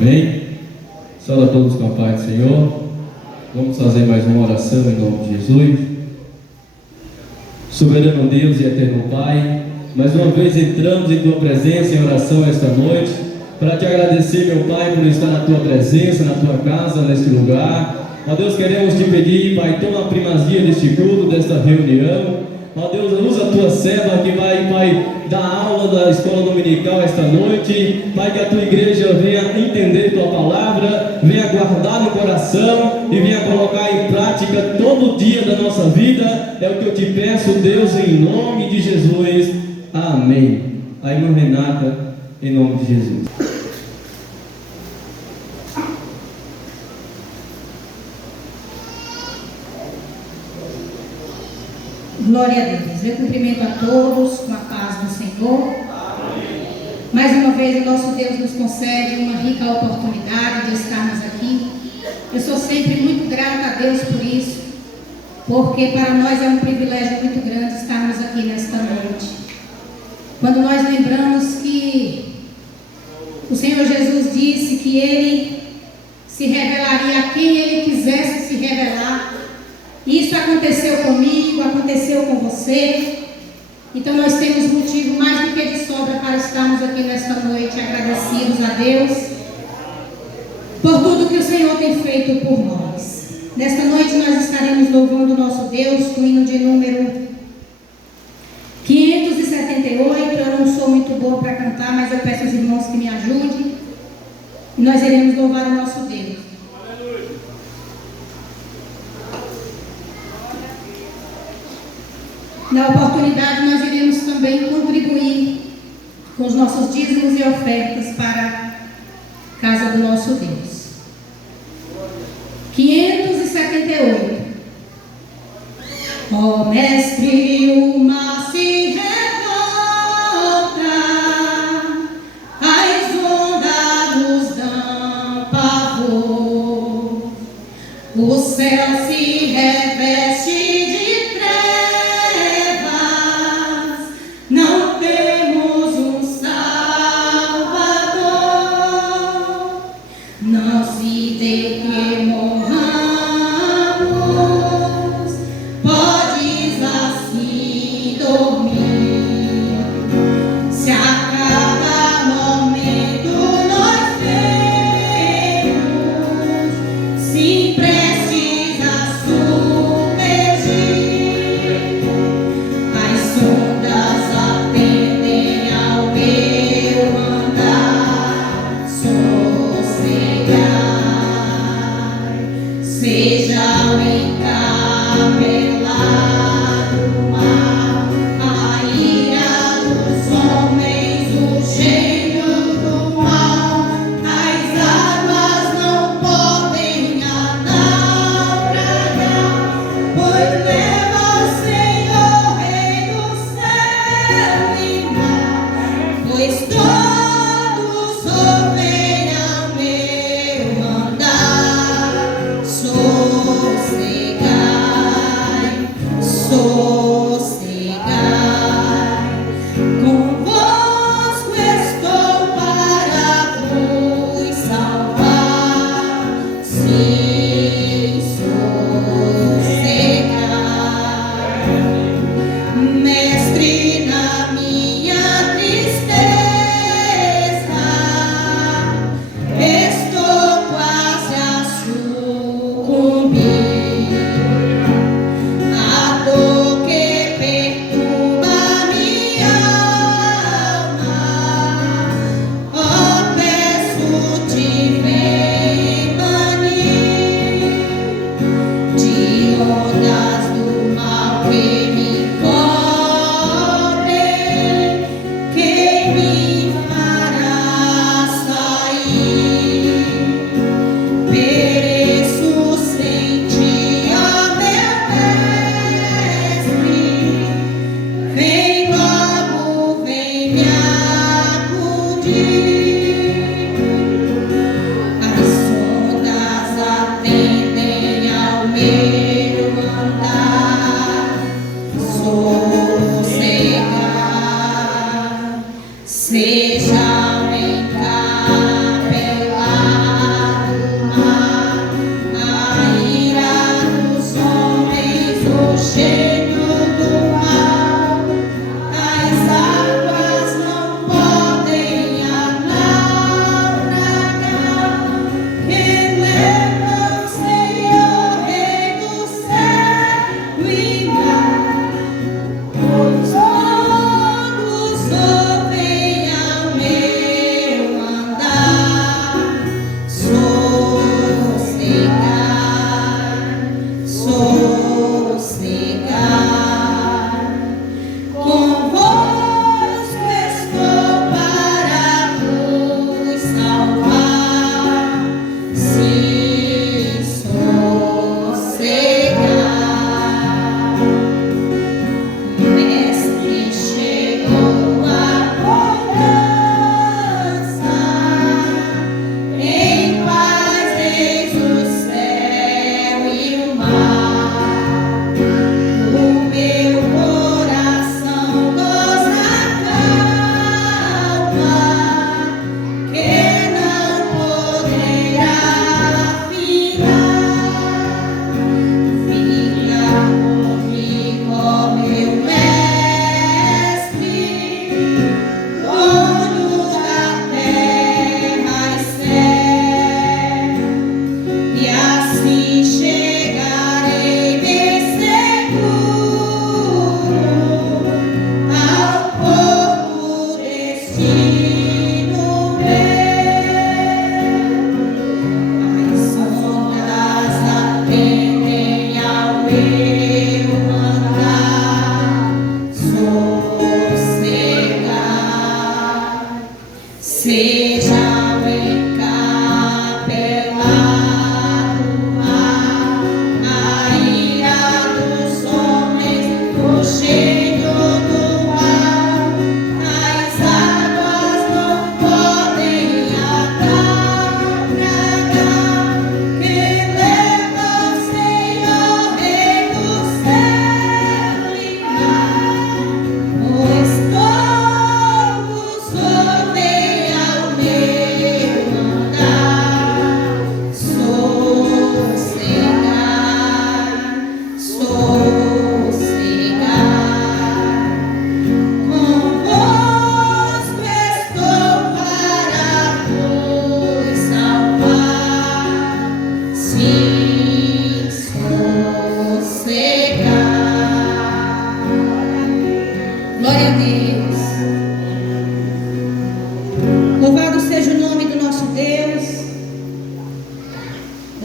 Amém? Saúde a todos com a paz do Senhor. Vamos fazer mais uma oração em nome de Jesus. Soberano Deus e eterno Pai, mais uma vez entramos em Tua presença em oração esta noite, para Te agradecer, meu Pai, por estar na Tua presença, na Tua casa, neste lugar. Ó Deus, queremos Te pedir, Pai, toma a primazia deste culto, desta reunião. Ó Deus, usa a Tua serva que vai, Pai, dar aula da escola dominical esta noite. Pai, que a Tua igreja venha entender Tua palavra, venha guardar no coração e venha colocar em prática todo dia da nossa vida. É o que eu Te peço, Deus, em nome de Jesus. Amém. A irmã Renata, em nome de Jesus. Glória a Deus. Eu cumprimento a todos com a paz do Senhor. Amém. Mais uma vez o nosso Deus nos concede uma rica oportunidade de estarmos aqui. Eu sou sempre muito grata a Deus por isso, porque para nós é um privilégio muito grande estarmos aqui nesta noite. Quando nós lembramos que o Senhor Jesus disse que Ele se revelaria a quem Ele quisesse se revelar. Isso aconteceu comigo, aconteceu com você. Então nós temos motivo mais do que de sobra para estarmos aqui nesta noite agradecidos a Deus por tudo que o Senhor tem feito por nós. Nesta noite nós estaremos louvando o nosso Deus com o hino de número 578. Eu não sou muito boa para cantar, mas eu peço aos irmãos que me ajudem. E nós iremos louvar o nosso Deus. Na oportunidade, nós iremos também contribuir com os nossos dízimos e ofertas para a casa do nosso Deus. 578. Ó Mestre, o mar se revolta, as ondas nos dão pavor, o céu se reveste de trevas, não temos um Salvador. Não se dê que morramos, podes assim dormir. Se a cada momento nós vemos, se prestes a sua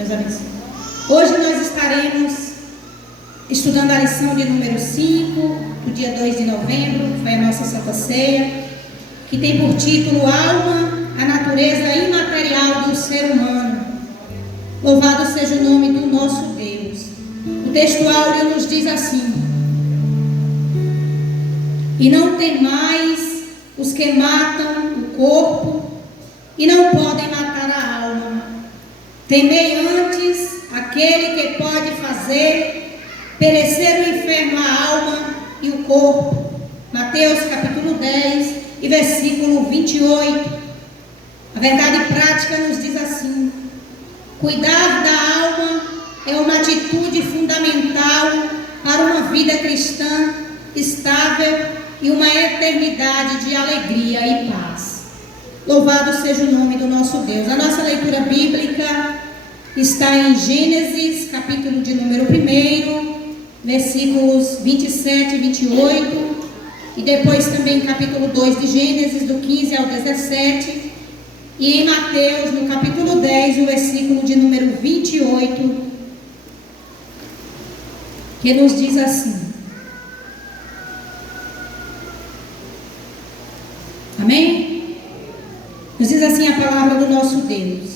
Deus abençoe. Hoje nós estaremos estudando a lição de número 5, do dia 2 de novembro, que foi a nossa Santa Ceia, que tem por título Alma, a natureza imaterial do ser humano. Louvado seja o nome do nosso Deus. O texto áureo nos diz assim: e não temais os que matam o corpo e não podem matar a alma. Temei antes aquele que pode fazer perecer no inferno a alma e o corpo. Mateus capítulo 10 e versículo 28. A verdade prática nos diz assim: cuidar da alma é uma atitude fundamental para uma vida cristã estável e uma eternidade de alegria e paz. Louvado seja o nome do nosso Deus. A nossa leitura bíblica está em Gênesis, capítulo de número 1, versículos 27 e 28, e depois também capítulo 2 de Gênesis, do 15 ao 17, e em Mateus, no capítulo 10, o versículo de número 28, que nos diz assim. Amém? Nos diz assim a palavra do nosso Deus: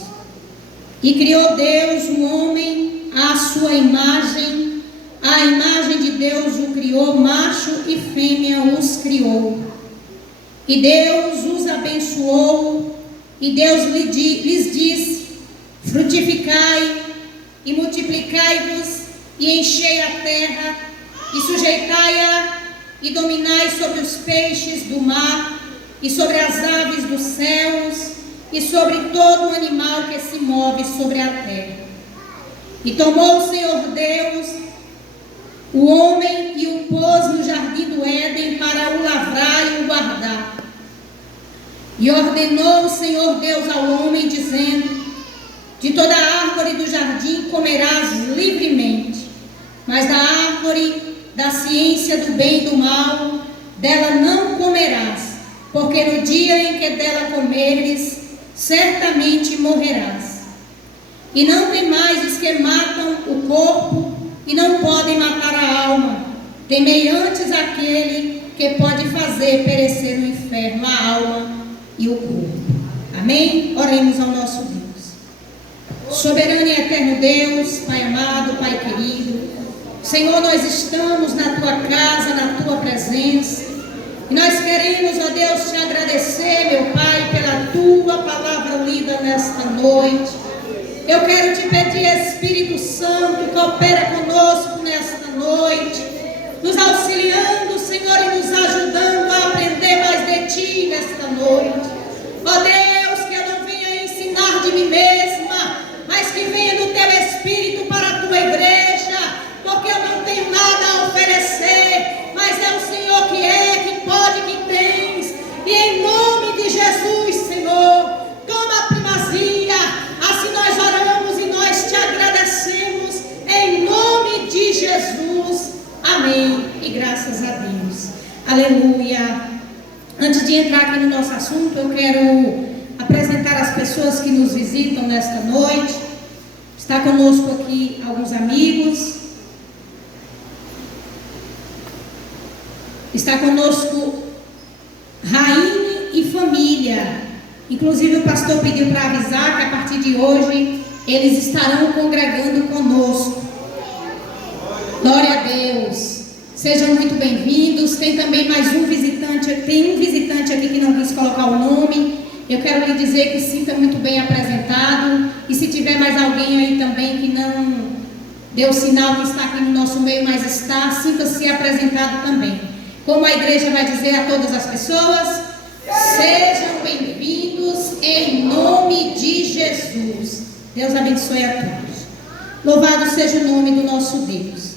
e criou Deus o homem à sua imagem, a imagem de Deus o criou, macho e fêmea os criou. E Deus os abençoou, e Deus lhes disse: frutificai e multiplicai-vos, e enchei a terra, e sujeitai-a, e dominai sobre os peixes do mar, e sobre as aves dos céus, e sobre todo o animal que se move sobre a terra. E tomou o Senhor Deus o homem e o pôs no jardim do Éden para o lavrar e o guardar. E ordenou o Senhor Deus ao homem, dizendo: de toda a árvore do jardim comerás livremente, mas da árvore da ciência do bem e do mal, dela não comerás, porque no dia em que dela comeres, certamente morrerás. E não temais os que matam o corpo e não podem matar a alma. Temei antes aquele que pode fazer perecer no inferno a alma e o corpo. Amém? Oremos ao nosso Deus. Soberano e eterno Deus, Pai amado, Pai querido, Senhor, nós estamos na Tua casa, na Tua presença, e nós queremos, ó Deus, te agradecer, meu Pai, pela Tua palavra lida nesta noite. Eu quero te pedir, Espírito Santo, coopera conosco nesta noite, nos auxiliando, Senhor, e nos ajudando a aprender mais de Ti nesta noite. Ó Deus, que eu não venha ensinar de mim mesma, mas que venha do Teu Espírito para a Tua igreja, porque eu não tenho nada a oferecer, mas é o Senhor que é, que pode, que tens. E em nome de Jesus, Senhor, toma a primazia. Assim nós oramos e nós te agradecemos em nome de Jesus. Amém. E graças a Deus. Aleluia. Antes de entrar aqui no nosso assunto, eu quero apresentar as pessoas que nos visitam nesta noite. Está conosco aqui alguns amigos. Está conosco Raine e família. Inclusive o pastor pediu para avisar que a partir de hoje eles estarão congregando conosco. Glória a Deus. Sejam muito bem-vindos. Tem também mais um visitante. Tem um visitante aqui que não quis colocar o nome. Eu quero lhe dizer que sinta muito bem apresentado. E se tiver mais alguém aí também que não deu sinal que está aqui no nosso meio, mas está, sinta-se apresentado também. Como a igreja vai dizer a todas as pessoas, sejam bem-vindos em nome de Jesus. Deus abençoe a todos. Louvado seja o nome do nosso Deus.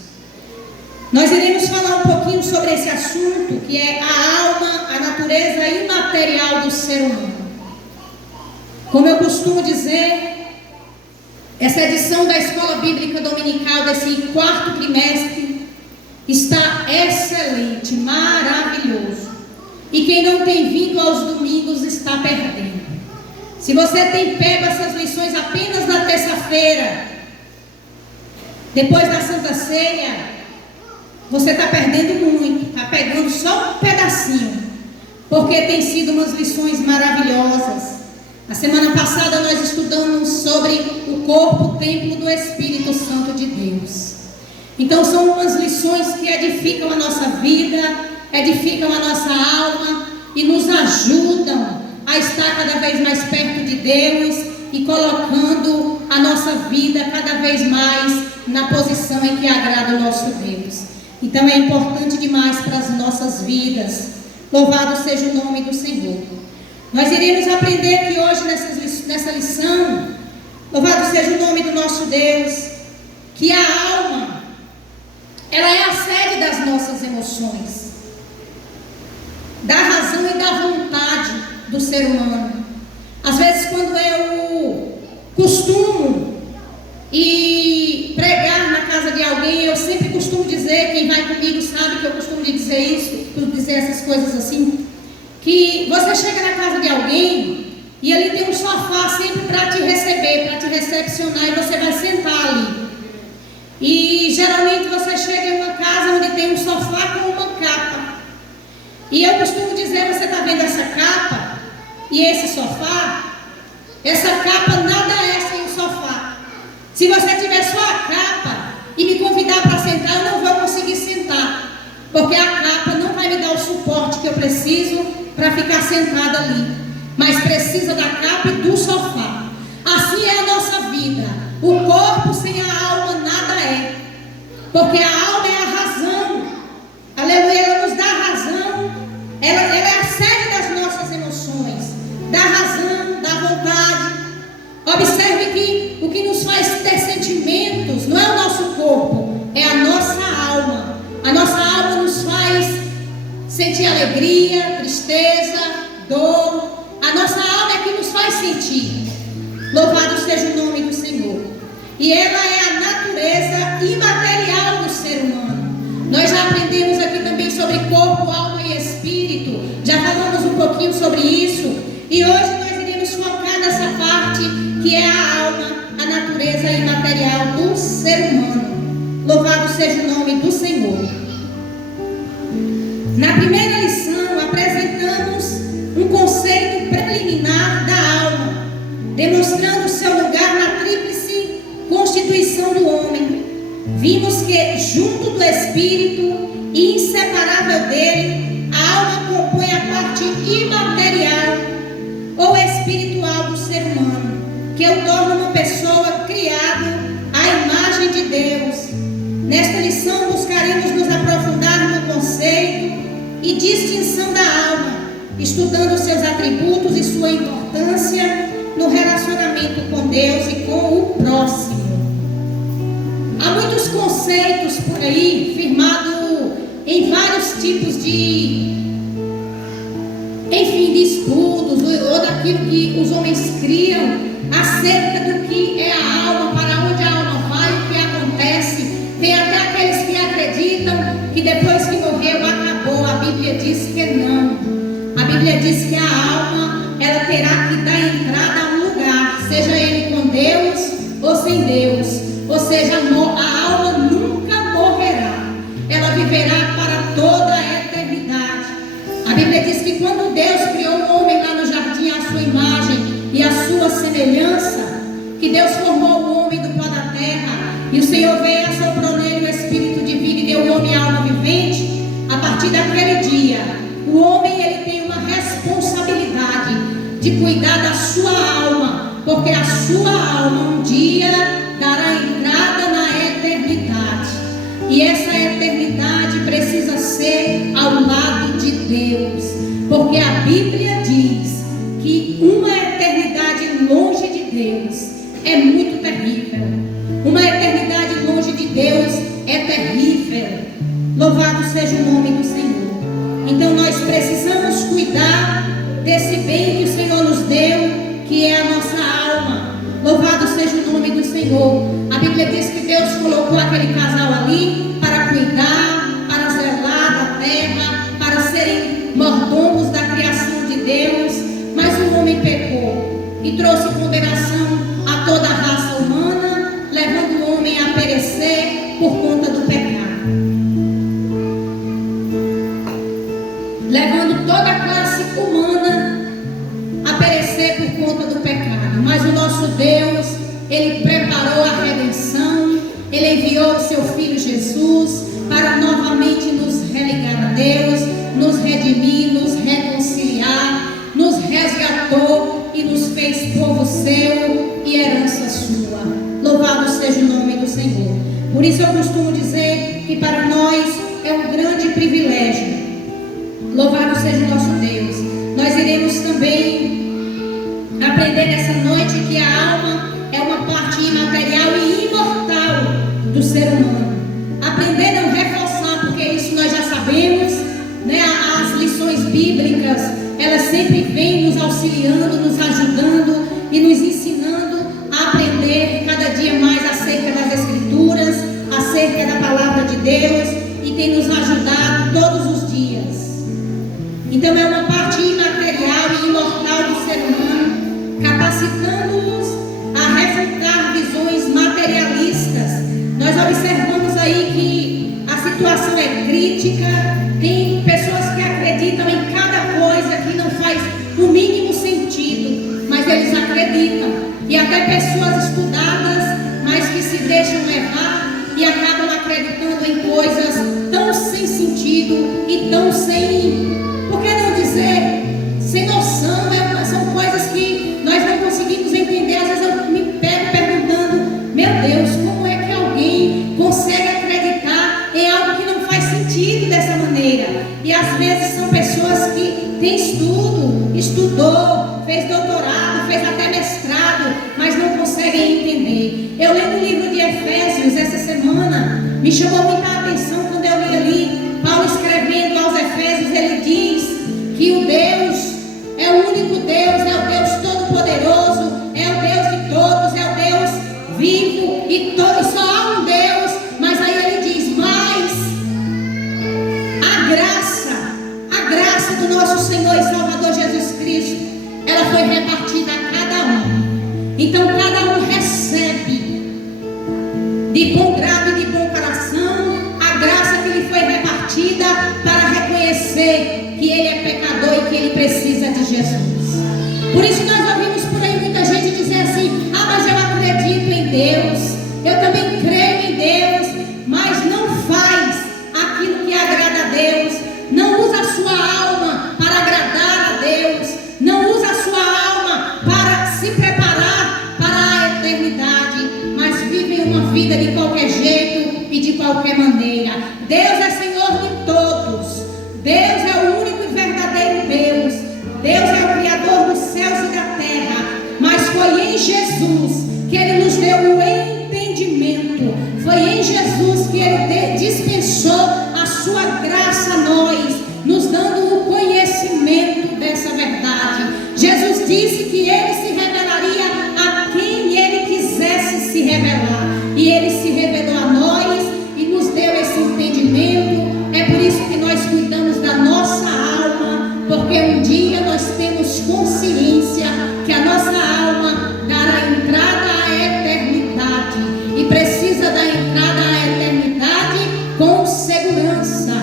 Nós iremos falar um pouquinho sobre esse assunto, que é a alma, a natureza imaterial do ser humano. Como eu costumo dizer, essa edição da Escola Bíblica Dominical desse 4º trimestre está excelente, maravilhoso. E quem não tem vindo aos domingos está perdendo. Se você tem pego essas lições apenas na terça-feira, Depois da Santa Ceia, você está perdendo muito, está pegando só um pedacinho, porque tem sido umas lições maravilhosas. A semana passada nós estudamos sobre o corpo, o templo do Espírito Santo de Deus. Então são umas lições que edificam a nossa vida, edificam a nossa alma e nos ajudam a estar cada vez mais perto de Deus e colocando a nossa vida cada vez mais na posição em que agrada o nosso Deus. Então é importante demais para as nossas vidas. Louvado seja o nome do Senhor. Nós iremos aprender aqui hoje nessa lição, louvado seja o nome do nosso Deus, que a alma, ela é a sede das nossas emoções, da razão e da vontade do ser humano. Às vezes, quando eu costumo ir pregar na casa de alguém, eu sempre costumo dizer, quem vai comigo sabe que eu costumo dizer isso, dizer essas coisas assim, que você chega na casa de alguém e ali tem um sofá sempre para te receber, para te recepcionar, e você vai sentar ali. E geralmente você chega em uma casa onde tem um sofá com uma capa. E eu costumo dizer, você está vendo essa capa e esse sofá? Essa capa nada é sem o sofá. Se você tiver só a capa e me convidar para sentar, eu não vou conseguir sentar, porque a capa não vai me dar o suporte que eu preciso para ficar sentada ali. Mas precisa da capa e do sofá. Assim é a nossa vida. O corpo sem a alma nada é, porque a alma é a razão. Aleluia, ela nos dá razão. Ela é a sede das nossas emoções, da razão, da vontade. Observe que o que nos faz ter sentimentos não é o nosso corpo, é a nossa alma. A nossa alma nos faz sentir alegria, tristeza, dor. A nossa alma é que nos faz sentir. Louvado seja o nome do Senhor. E ela é a natureza imaterial do ser humano. Nós já aprendemos aqui também sobre corpo, alma e espírito. Já falamos um pouquinho sobre isso. E hoje nós iremos focar nessa parte que é a alma, a natureza imaterial do ser humano. Louvado seja o nome do Senhor. Na primeira lição apresentamos um conceito preliminar da alma, demonstrando seu lugar na tríplice constituição do homem. Vimos que junto do espírito e inseparável dele, a alma compõe a parte imaterial ou espiritual do ser humano, que o torna uma pessoa criada à imagem de Deus. Nesta lição buscaremos nos aprofundar no conceito e distinção da alma, estudando seus atributos e sua importância no relacionamento com Deus e com o próximo. Há muitos conceitos por aí, firmados em vários tipos de estudos, ou daquilo que os homens criam acerca do que é a alma, para onde a alma vai, o que acontece. Tem até aqueles que acreditam que depois que morreu acabou. A Bíblia diz que não. A Bíblia diz que a alma, ela terá que dar entrada a um lugar, seja ele com Deus ou sem Deus. Ou seja, a alma nunca morrerá. Ela viverá para toda a eternidade. A Bíblia diz que quando Deus criou o homem lá no jardim à sua imagem e à sua semelhança, que Deus formou o homem do pó da terra, e o Senhor veio, assoprou nele o espírito de vida e deu ao homem a alma vivente. A partir daquele dia, o homem ele tem uma responsabilidade de cuidar da sua alma, porque a sua alma um dia dará entrada na eternidade, e essa eternidade precisa ser ao lado de Deus, porque a Bíblia diz que uma eternidade longe de Deus é muito terrível. Uma eternidade longe de Deus é terrível. Louvado seja o nome do Senhor. Então nós precisamos cuidar desse bem que o Senhor nos deu, que é a nossa alma. Louvado seja o nome do Senhor. A Bíblia diz que Deus colocou aquele casal ali para cuidar, para zelar da terra, para serem mordomos da criação de Deus. Mas o homem pecou e trouxe condenação a toda a raça humana, levando o homem a perecer nosso Deus, Ele preparou a redenção, Ele enviou o seu Filho Jesus para novamente nos religar a Deus, nos redimir, nos reconciliar, nos resgatou e nos fez povo seu e herança sua. Louvado seja o nome do Senhor. Por isso eu costumo dizer que para nós é um grande privilégio. Louvado seja o nosso Deus. Nós iremos também aprender nessa noite que a alma é uma parte imaterial e imortal do ser humano. Aprender não reforçar, porque isso nós já sabemos, né? As lições bíblicas, elas sempre vêm nos auxiliando, nos ajudando e nos ensinando a aprender cada dia mais acerca das Escrituras, acerca da palavra de Deus, e tem nos ajudado todos os dias. Então é uma parte imaterial e imortal do ser humano, capacitando-nos a refutar visões materialistas. Nós observamos aí que a situação é crítica, tem pessoas que acreditam em cada coisa que não faz o mínimo sentido, mas eles acreditam, e até pessoas estudadas, mas que se deixam levar e acabam acreditando em coisas tão sem sentido e tão sem, por que não dizer, sem noção. São coisas que nós não conseguimos entender. Às vezes eu me pego perguntando: meu Deus, como é que alguém consegue acreditar em algo que não faz sentido dessa maneira? E às vezes são pessoas que têm estudo, estudou, fez doutorado, fez até mestrado, mas não conseguem entender. Eu lendo o livro de Efésios essa semana, me chamou muita atenção quando eu li ali, Paulo escrevendo aos Efésios, ele diz que o Deus é o único Deus, é o Deus todo-poderoso, é o Deus de todos, é o Deus vivo, e só há um Deus. Mas aí ele diz: mas a graça do nosso Senhor e Salvador Jesus Cristo, ela foi repartida a cada um. Então cada um recebe de bom grado e de bom coração a graça que lhe foi repartida, para reconhecer que ele é pecador e que ele precisa de Jesus. Por isso nós ouvimos por aí muita gente dizer assim: ah, mas eu acredito em Deus, eu também creio em Deus, mas não faz aquilo que agrada a Deus, não usa a sua alma para agradar a Deus, não usa a sua alma para se preparar para a eternidade, mas vive uma vida de qualquer jeito e de qualquer maneira. Deus é Senhor de todos, Deus é o único e verdadeiro Deus, Deus é o Criador dos céus e da terra, mas foi em Jesus que Ele nos deu o entendimento, foi em Jesus que Ele dispensou a sua graça a nós, nos dando o conhecimento dessa verdade. Jesus disse que Ele se revelaria a quem Ele quisesse se revelar, e Ele se revelou a nós e nos deu esse entendimento. É por isso que nós cuidamos da nossa alma, porque um dia nós temos consciência que a nossa alma dará entrada à eternidade, e precisa dar entrada à eternidade com segurança.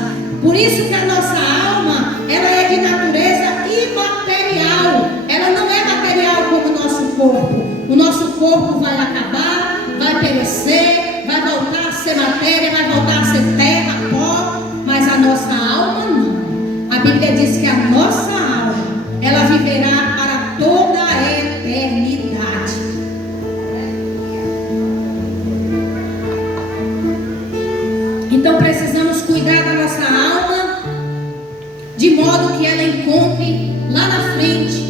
Por isso que a nossa alma, ela é de natureza imaterial, ela não é material como o nosso corpo. O nosso corpo vai acabar, vai perecer, vai voltar a ser matéria, vai voltar a ser terra, pó, mas a nossa alma não. A Bíblia diz que a nossa alma, ela viverá para toda a eternidade. Então precisamos cuidar da nossa alma, de modo que ela encontre lá na frente,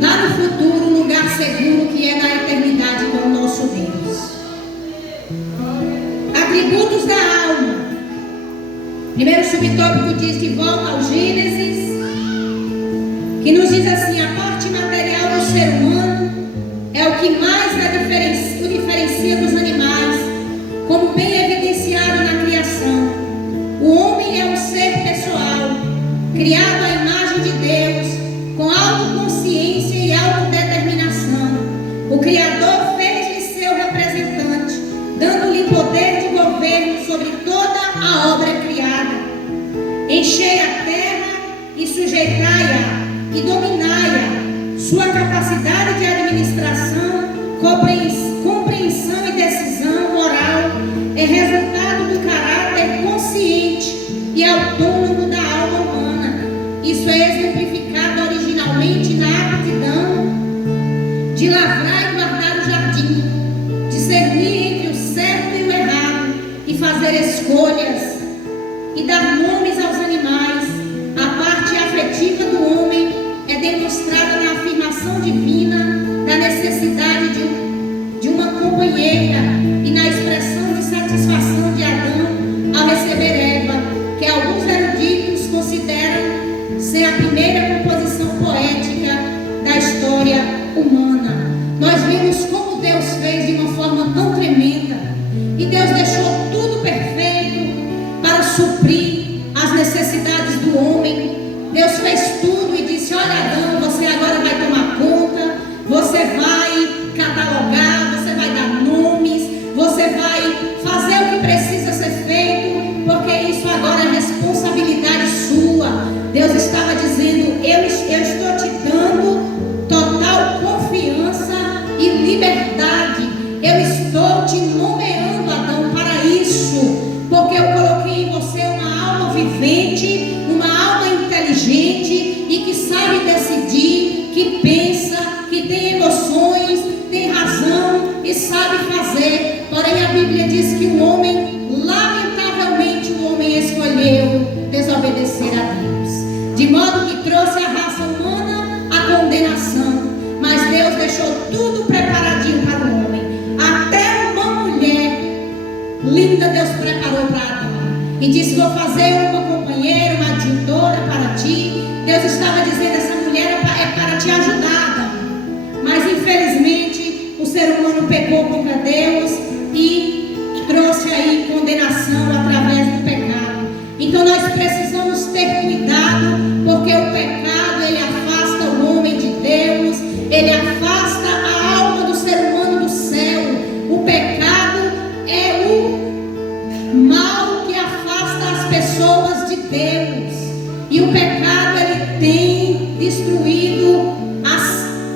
lá no futuro, um lugar seguro que é na eternidade com o nosso Deus. Atributos da alma. Primeiro subtópico diz que volta ao Gênesis, que nos diz assim: a parte material do ser humano é o que mais o diferencia dos animais, como bem evidenciado na criação. O homem é um ser pessoal, criado à imagem de Deus, com autoconsciência e autodeterminação. O Criador fez-lhe seu representante, dando-lhe poder de governo sobre toda a obra criada. Enchei a terra e sujeitai-a e dominai-a. Sua capacidade de administração compreensão e decisão moral é resultado do caráter consciente e autônomo da alma humana. Isso é exemplificado originalmente na aptidão de lavrar e guardar o jardim, discernir entre o certo e o errado e fazer escolhas e dar nomes aos animais. A parte afetiva do homem é demonstrada na afirmação divina da necessidade de uma companheira e na expressão de satisfação de Adão ao receber Eva, que alguns eruditos consideram ser a primeira composição poética da história humana. Nós vemos como Deus fez de uma forma tão tremenda, e Deus deixou tudo perfeito para suprir as necessidades do homem. Deus fez tudo e disse: olha, Adão, você agora vai tomar conta, você vai catalogar, você vai dar nomes, você vai fazer o que precisa ser feito, porque isso agora é responsabilidade sua. Deus estava dizendo: eu estou te dando total confiança e liberdade. Eu estou te nomeando, Adão, para isso, porque eu coloquei em você uma alma vivente, uma alma inteligente e que sabe decidir, que pensa, que tem emoções, tem razão e sabe fazer. Porém, a Bíblia diz que o homem, lamentavelmente, o homem escolheu desobedecer a Deus, de modo que trouxe à raça humana a condenação. Mas Deus deixou tudo preparadinho para o homem. Até uma mulher linda Deus preparou para Adão e disse: vou fazer uma companheira, uma adjutora para ti. Deus estava dizendo: essa mulher é para te ajudar, Adão. Mas infelizmente o ser humano pecou contra Deus e trouxe aí condenação através do pecado. Então nós precisamos ter cuidado, porque o pecado, ele afasta o homem de Deus, ele afasta a alma do ser humano do céu. O pecado é o mal que afasta as pessoas de Deus, e o pecado, ele tem destruído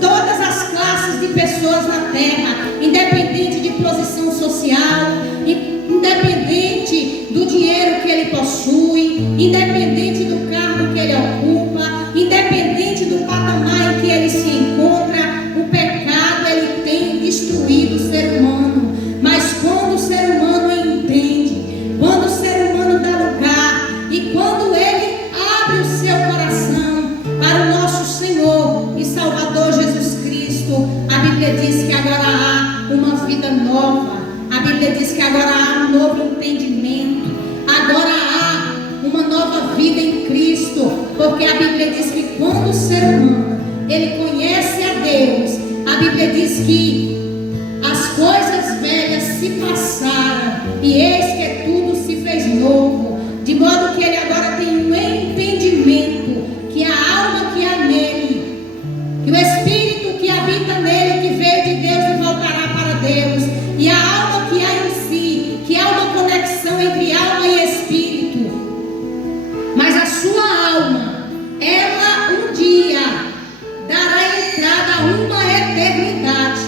todas as classes de pessoas na terra, independente de posição social, independente do dinheiro que ele possui, independente do cargo que ele ocupa, independente do patamar em que ele se encontra. O pecado, ele tem destruído o ser humano. Mas quando o ser humano entende, quando o ser humano dá lugar e quando ele abre o seu coração para o nosso Senhor e Salvador Jesus Cristo, a Bíblia diz que agora há uma vida nova. A Bíblia diz que agora há um novo entendimento, agora há uma nova vida em Cristo, porque a Bíblia diz que quando o ser humano, ele conhece a Deus, a Bíblia diz que as coisas velhas se passaram e eis que tudo se fez novo, de modo que ele agora tem um entendimento que a alma que há nele, que o Espírito que habita nele, que veio de Deus e voltará para Deus, e a alma que há em si, que há uma conexão entre alma e Espírito. Mas a sua alma, ela um dia dará entrada a uma eternidade,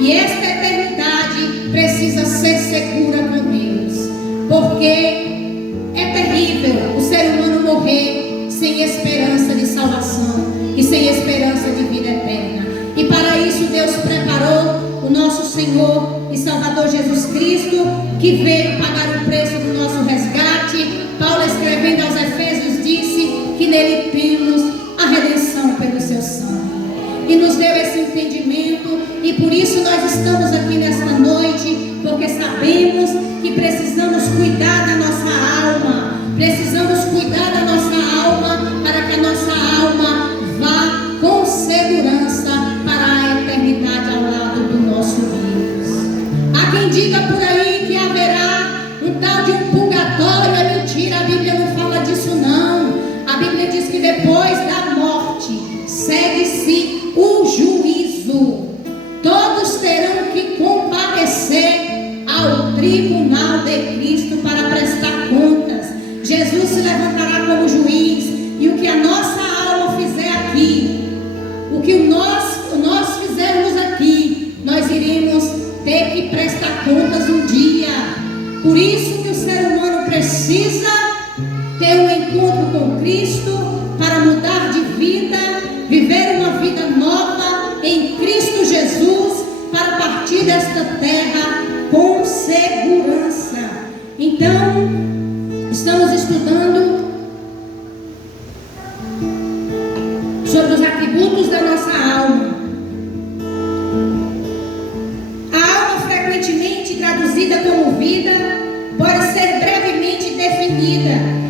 e esta eternidade precisa ser segura com Deus, porque é terrível o ser humano morrer sem esperança de salvação e sem esperança de vida eterna. E para isso Deus preparou o nosso Senhor e Salvador Jesus Cristo, que veio pagar o preço do nosso resgate. Paulo, escrevendo aos Efésios, disse que nele temos a redenção pelo seu sangue, e nos deu esse entendimento. E por isso nós estamos aqui nesta noite, porque sabemos que precisamos cuidar da nossa alma, precisamos cuidar da nossa alma, para que a nossa alma vá com segurança para a eternidade ao lado do nosso Deus. Há quem diga por aí que haverá um tal de um purgatório. É mentira, a Bíblia não fala disso não. A Bíblia diz que depois da morte segue-se o juízo. Todos terão que comparecer ao tribunal de Cristo para prestar contas. Jesus se levantará como juiz, e o que a nossa alma fizer aqui, o que nós fizermos aqui, nós iremos ter que prestar contas um dia. Por isso que o ser humano precisa ter um encontro com Cristo para mudar de vida, viver uma vida nova em Cristo Jesus, para partir desta terra com segurança. Então, estamos estudando sobre os atributos da nossa alma. A alma, frequentemente traduzida como vida, pode ser brevemente definida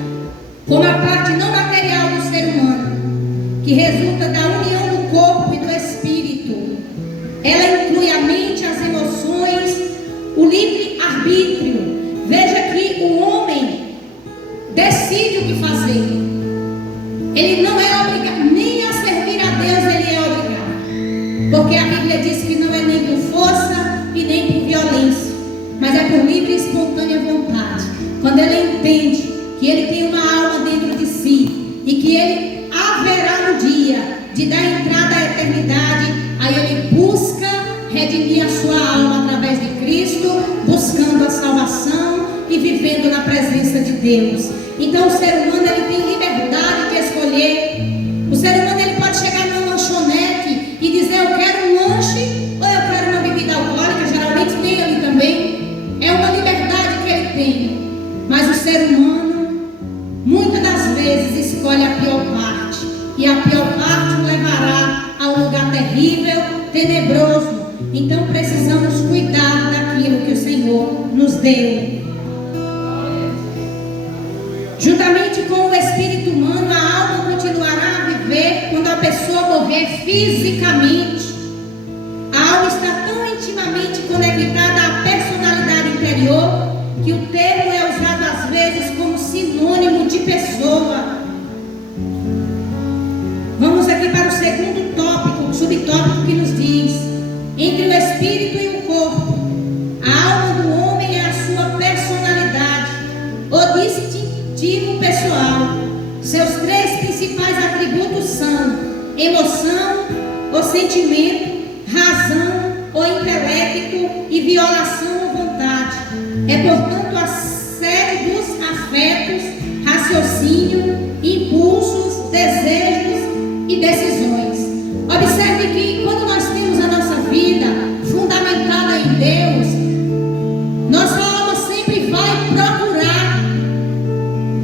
como a parte não material do ser humano, que resulta da união do corpo e do espírito. Ela inclui a mente, as emoções, o livre-arbítrio. Veja que o homem decide o que fazer. Ele não é obrigado, nem a servir a Deus ele é obrigado. Porque a Bíblia diz que não é nem por força e nem por violência, mas é por livre e espontânea vontade. Quando ele entende que ele tem uma alma dentro de si e que ele haverá no dia de dar entrada à eternidade, aí ele busca redimir a sua alma através de Cristo, buscando a salvação e vivendo na presença de Deus. Então o ser humano ele tem liberdade de escolher. O ser humano ele pode chegar numa lanchonete e dizer: eu quero um lanche ou eu quero uma bebida alcoólica. Geralmente tem ali também. É uma liberdade que ele tem. Mas o ser humano muitas das vezes escolhe a pior parte, e a pior parte o levará a um lugar terrível, tenebroso. Então precisamos cuidar daquilo que o Senhor nos deu. Juntamente com o espírito humano, a alma continuará a viver quando a pessoa morrer fisicamente. A alma está tão intimamente conectada à personalidade interior que o termo é usado às vezes como sinônimo de pessoa. Vamos aqui para o segundo tópico, o subtópico que nos diz: entre o espírito e o corpo, a alma do homem é a sua personalidade, o distintivo pessoal. Seus três principais atributos são emoção, o sentimento, razão, o intelecto e violação ou vontade. É, portanto, a série dos afetos, raciocínio, impulsos, desejos e decisões. Observe que quando nós temos a nossa vida fundamentada em Deus, nossa alma sempre vai procurar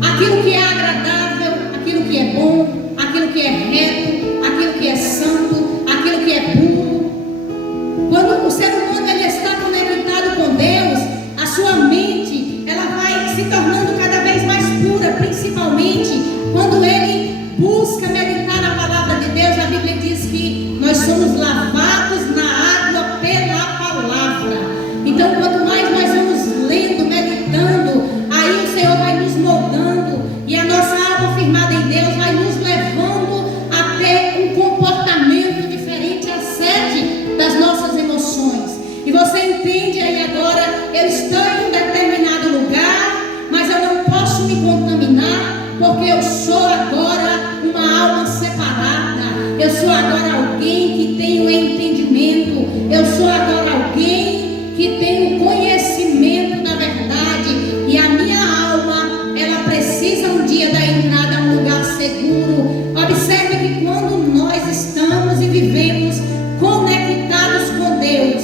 aquilo que é agradável, aquilo que é bom, aquilo que é reto, aquilo que é santo, aquilo que é puro. Quando o ser humano ele está conectado com Deus, a sua mente ela vai se tornando cada vez mais pura, principalmente quando ele busca meditar na palavra de Deus. A Bíblia diz que nós somos lavados na água pela palavra. Então, quanto mais nós vamos lendo, meditando, aí o Senhor vai nos moldando, e a nossa alma firmada em Deus vai nos levando a ter um comportamento diferente às sete das nossas emoções. E você entende aí agora: eu estou em um determinado lugar, mas eu não posso me contaminar, porque eu sou agora uma alma separada. Eu sou agora alguém que tem o entendimento. Eu sou agora alguém que tem o conhecimento da verdade. E a minha alma, ela precisa um dia dar entrada a um lugar seguro. Observe que quando nós estamos e vivemos conectados com Deus,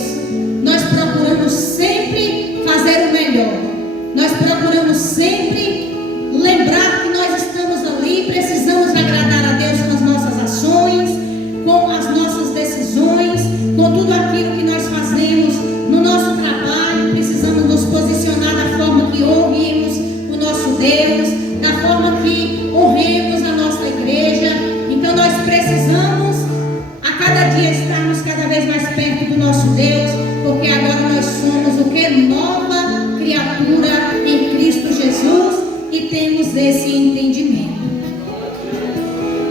nós procuramos sempre fazer o melhor. Nós procuramos sempre lembrar que nós estamos ali, precisamos agradar a Deus com as nossas ações, com as nossas decisões, com tudo aquilo que nós fazemos no nosso trabalho. Precisamos nos posicionar da forma que honremos o nosso Deus, da forma que honremos a nossa igreja. Então nós precisamos a cada dia estarmos cada vez mais perto do nosso Deus, porque agora nós somos o que? Nova criatura em Cristo Jesus, e temos esse entendimento.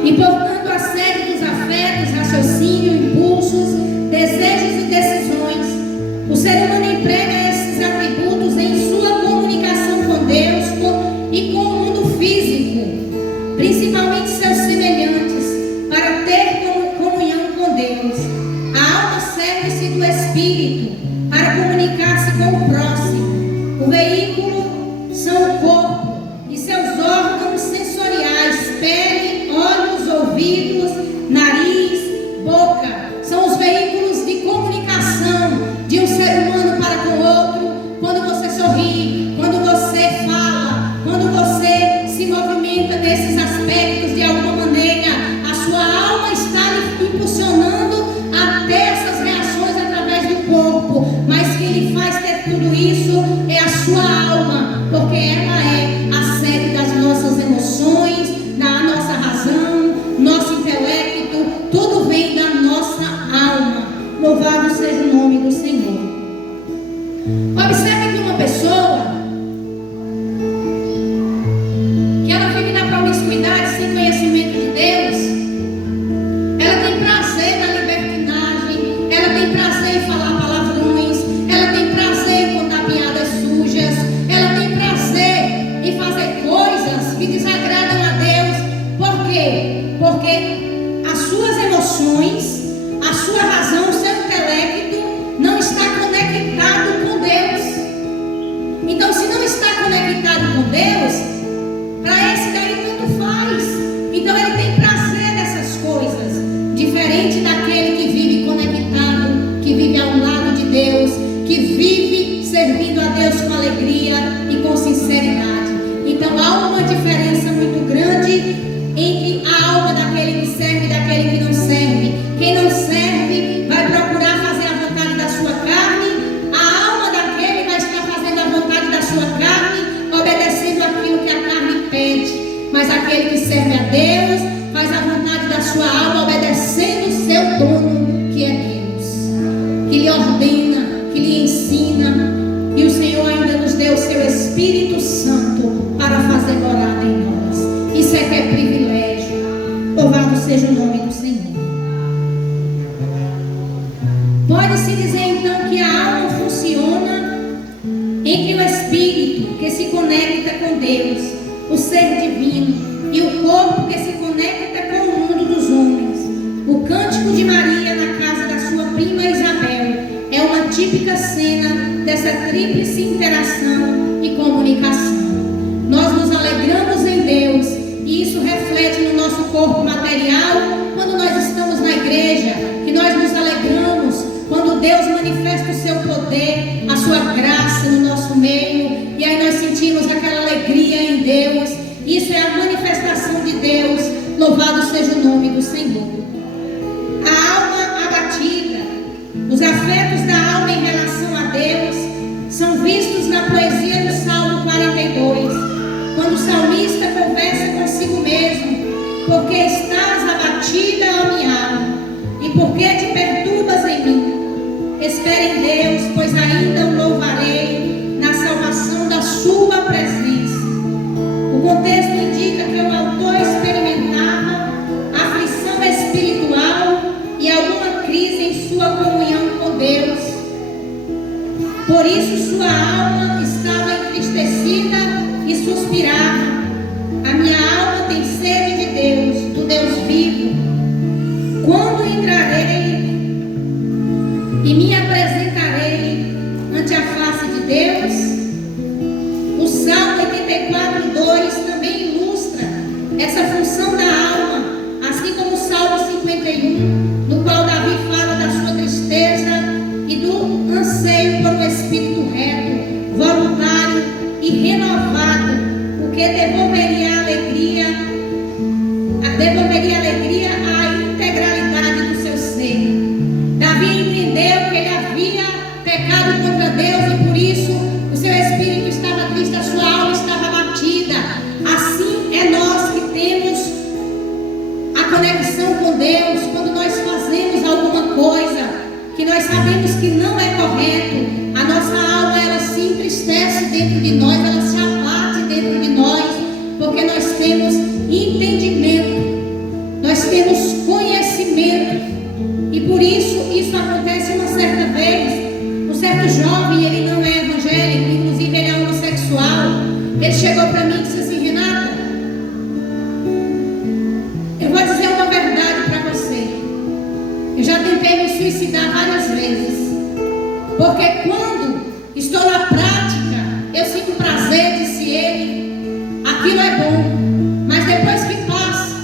E portanto, a série dos afetos, raciocínio, impulsos, desejos e decisões, o ser humano emprega esses atributos em sua comunicação com Deus e com o mundo físico, principalmente seus semelhantes, para ter comunhão com Deus. A alma serve-se do Espírito para para comunicar-se com o próximo. O veículo são o corpo e seus órgãos sensoriais, pele, olhos, ouvidos, nariz, boca. São os veículos de comunicação de um ser humano para com o outro. Quando você sorri, quando você fala, quando você se movimenta nesses aspectos de alguma maneira, a sua alma está lhe impulsionando a ter essas reações através do corpo, mas quem lhe faz ter tudo isso é a sua alma, porque ela é a sede das nossas emoções, da nossa razão, nosso intelecto, tudo vem da nossa alma. Louvado seja o nome do Senhor. Observe que uma pessoa que ela vive na promiscuidade sem conhecimento de Deus, ela tem prazer na libertinagem, ela tem prazer em falar palavrões, ela tem prazer em contar piadas sujas, ela tem prazer em fazer coisas que desagradam a Deus. Por quê? Porque as suas emoções, a sua razão, o seu intelecto não está conectado com Deus. Então, se não está conectado com Deus, para esse daí tanto faz. Então ele tem prazer nessas coisas, diferente daquele que vive conectado, que vive ao lado de Deus, que vive servindo a Deus com alegria e com sinceridade. Então há uma diferença muito grande entre a alma daquele que serve e daquele que não serve. Quem não serve vai procurar fazer a vontade da sua carne, a alma daquele vai estar fazendo a vontade da sua carne, obedecendo aquilo que a carne pede. Mas aquele que serve a Deus faz a vontade da sua alma, obedecendo o seu dono, que é Deus, que lhe ordena, que lhe ensina. E o Senhor ainda nos deu o seu Espírito Santo para fazer morada em nós. Isso é que é privilégio. Louvado seja o nome do Senhor. Pode-se dizer então que a alma funciona entre o Espírito que se conecta com Deus, o ser divino, e o corpo que se conecta com o mundo dos homens. O cântico de Maria na casa da sua prima Isabel é uma típica cena dessa tríplice interação e comunicação. Nós nos alegramos em Deus, e isso reflete no nosso corpo material quando nós estamos na igreja, que nós nos alegramos quando Deus manifesta o seu poder, a sua graça no nosso meio, e aí nós sentimos aquela alegria em Deus. Isso é a manifestação de Deus. Louvado seja o nome do Senhor. A alma abatida, os afetos da alma em relação a Deus são vistos na poesia do Salmo 42, quando o salmista conversa consigo mesmo: porque estás abatida, ó minha alma, e porque te perturbas em mim? Espere em Deus, pois ainda o louvarei na salvação da sua presença. O contexto indica que o autor experimentava aflição espiritual e alguma crise em sua comunhão com Deus. Por isso sua alma estava entristecida e suspirava: a minha alma tem sede de Deus, do Deus vivo. Quando entrarei e me apresentarei ante a face de Deus? O Salmo 84:2 também ilustra essa função da alma, assim como o Salmo 51, no qual Davi fala da sua tristeza e do anseio por um espírito reto, voluntário e renovado, o que devolveria alegria à integralidade do seu ser. Davi entendeu que ele havia pecado contra Deus e por isso o seu espírito estava triste, a sua alma estava abatida. Assim é nós que temos a conexão com Deus quando nós fazemos alguma coisa que nós sabemos que não é correto. A nossa alma, ela se entristece dentro de nós, ela se abate dentro de nós, porque nós temos entendimento, nós temos conhecimento. E por isso acontece uma certa vez. Um certo jovem, ele não é evangélico, inclusive ele é homossexual. Ele chegou para mim e disse assim: Renata, eu vou dizer uma verdade para você. Eu já tentei me suicidar várias vezes. porque quando estou na prática, eu sinto prazer, disse ele, aquilo é bom, mas depois que passa,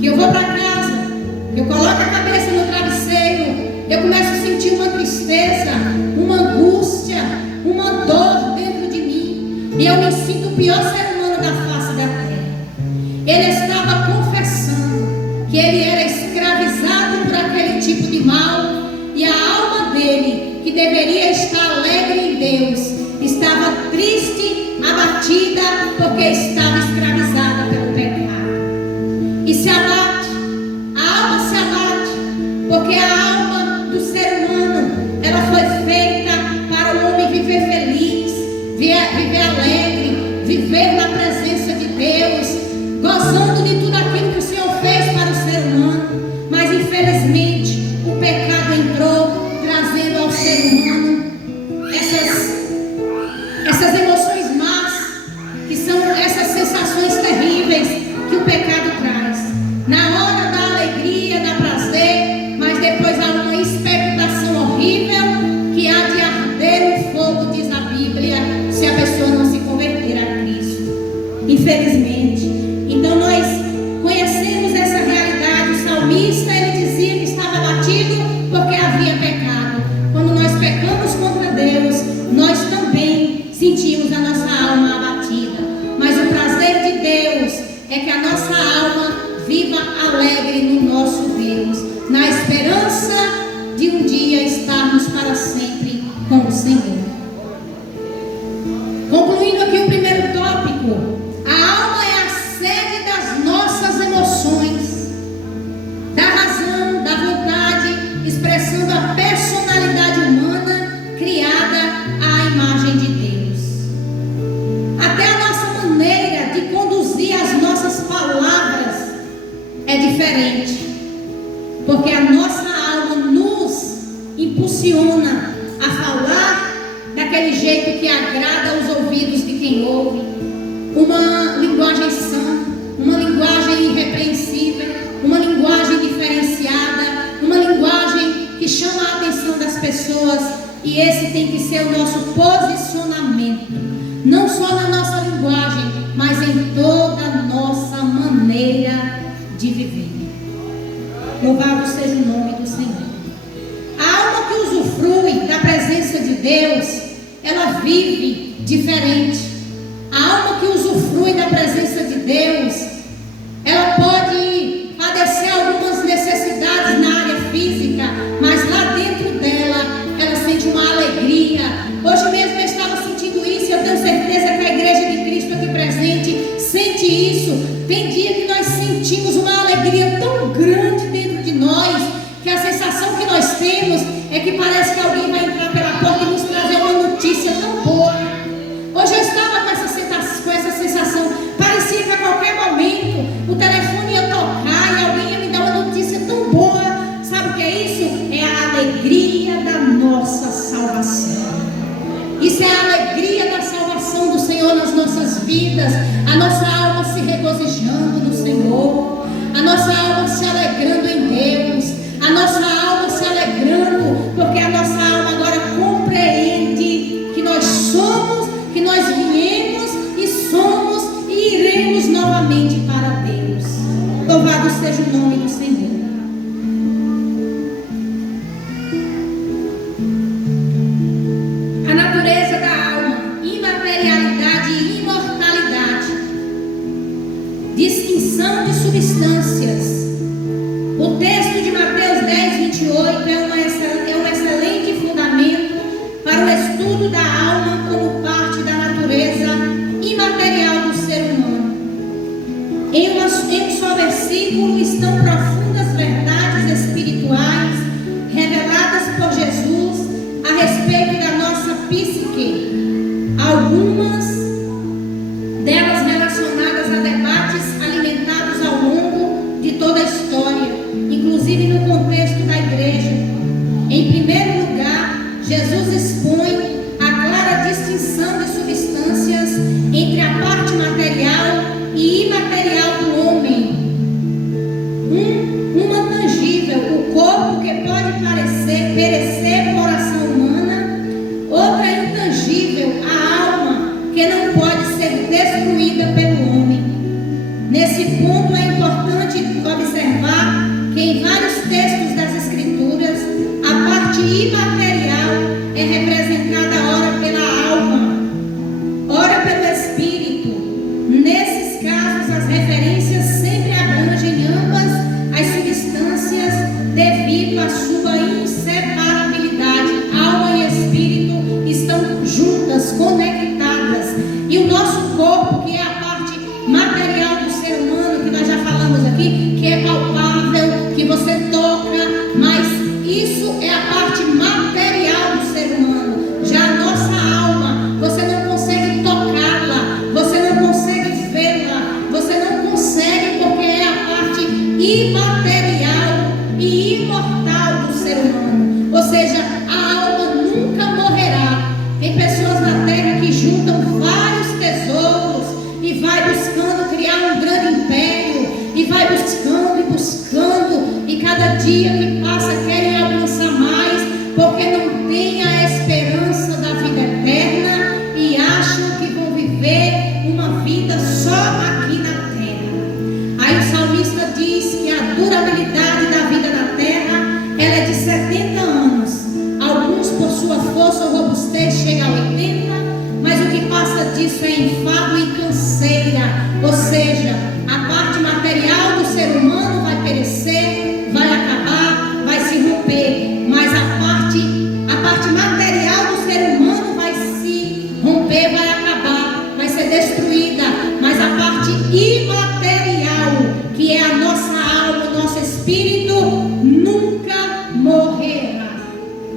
que eu vou para casa, que eu coloco a cabeça no travesseiro, eu começo a sentir uma tristeza, uma angústia, uma dor dentro de mim, e eu me sinto o pior ser humano da face da terra. Ele estava confessando que ele era escravizado por aquele tipo de mal, e a alma dele, que deveria estar alegre em Deus, estava triste, abatida, porque estava escravizada pelo pecado. E se abate, a alma se abate, porque a alma do ser humano, ela foi feita para o homem viver feliz, viver alegre, viver na presença de Deus, gozando de tudo aquilo que o Senhor fez para o ser humano. Mas infelizmente o pecado entrou, trazendo ao ser humano essas emoções más, que são essas sensações terríveis que o pecado traz. Na hora da alegria, dá prazer, mas depois há uma expectação horrível que há de arder um fogo, diz a Bíblia, se a pessoa não se converter a Cristo. Infelizmente. Então nós conhecemos essa realidade. O salmista, ele dizia que estava abatido porque havia pecado. Quando nós pecamos contra Deus, nós também sentimos a nossa alma abatida. Mas o prazer de Deus é que a nossa alma viva alegre no nosso Deus, na esperança de um dia estarmos para sempre com o Senhor. Concluindo aqui o primeiro tópico, a alma é a sede das nossas emoções, da razão, da vontade, expressando a personalidade humana criada à imagem de Deus. Até a nossa maneira de conduzir as nossas palavras é diferente, porque a nossa alma nos impulsiona a falar daquele jeito que agrada aos ouvidos de quem ouve, uma linguagem sã, uma linguagem irrepreensível, uma linguagem diferenciada, uma linguagem que chama a atenção das pessoas. E esse tem que ser o nosso posicionamento, não só na nossa linguagem, mas em toda a nossa maneira de viver. Louvado seja o nome do Senhor. A alma que usufrui da presença de Deus, ela vive diferente. A alma que usufrui da presença de Deus, ela pode padecer algumas necessidades na área física, mas lá dentro dela, ela sente uma alegria. Hoje mesmo eu estava sentindo isso, e eu tenho certeza que a Igreja de Cristo aqui presente sente isso. Tem dia que nós sentimos uma alegria tão grande dentro de nós, que a sensação que nós temos é que parece que alguém vai entrar pela porta e nos trazer uma notícia tão boa. Hoje eu estava com essa sensação, parecia que a qualquer momento o telefone ia tocar e alguém ia me dar uma notícia tão boa. Sabe o que é isso? É a alegria da nossa salvação. Isso é a alegria da salvação do Senhor nas nossas vidas. A nossa alma se regozijando no Senhor, a nossa alma se alegrando em Deus, a nossa alma se alegrando, porque a nossa alma agora compreende que nós somos, que nós viemos e somos e iremos novamente para Deus. Louvado seja o nome do Senhor. A natureza da alma, imaterialidade e imortalidade, distinção de substâncias. O texto de Mateus 10:28 é um excelente fundamento para o estudo da alma como parte da natureza imaterial do ser humano. Em um só versículo estão profundas verdades espirituais reveladas por Jesus a respeito da nossa psique. Algumas delas relacionadas a debates alimentados ao longo de toda a história, inclusive no contexto da igreja. Em primeiro lugar, Jesus expõe a clara distinção de substâncias entre a parte material e imaterial do homem. Uma tangível, o corpo, que pode perecer por ação humana, nesse ponto é importante observar que em vários textos das Escrituras, a parte imaterial é representada ora pela alma, ora pelo espírito. Nesses casos, as referências sempre abrangem ambas as substâncias devido à sua inseparabilidade. Alma e espírito estão juntas, conectadas. E o nosso corpo, que é a parte material do ser humano, que nós já falamos aqui, que é palpável, que você toca, mas isso é a parte material do ser humano. Já a nossa alma, você não consegue tocá-la, você não consegue vê-la, você não consegue, porque é a parte imaterial e imortal do ser humano. Ou seja, a alma nunca morrerá. Tem pessoas na terra que juntam vários tesouros e vai buscando criar um grande império, e vai buscando e buscando, e cada dia que passa querem alcançar mais, porque não tem a esperança da vida eterna e acham que vão viver uma vida só aqui na terra. Aí o salmista diz que a durabilidade da vida na terra, ela é de 70 anos. Alguns, por sua força ou robustez, chegam a 80, mas o que passa disso é enfado e canseira. Ou seja, a parte material do ser humano vai perecer, vai acabar, vai se romper, mas a parte material do ser humano vai se romper, vai acabar, vai ser destruída, mas a parte imaterial, que é a nossa alma, o nosso espírito, nunca morrerá,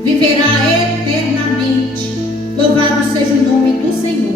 viverá eternamente. Louvado seja o nome do Senhor.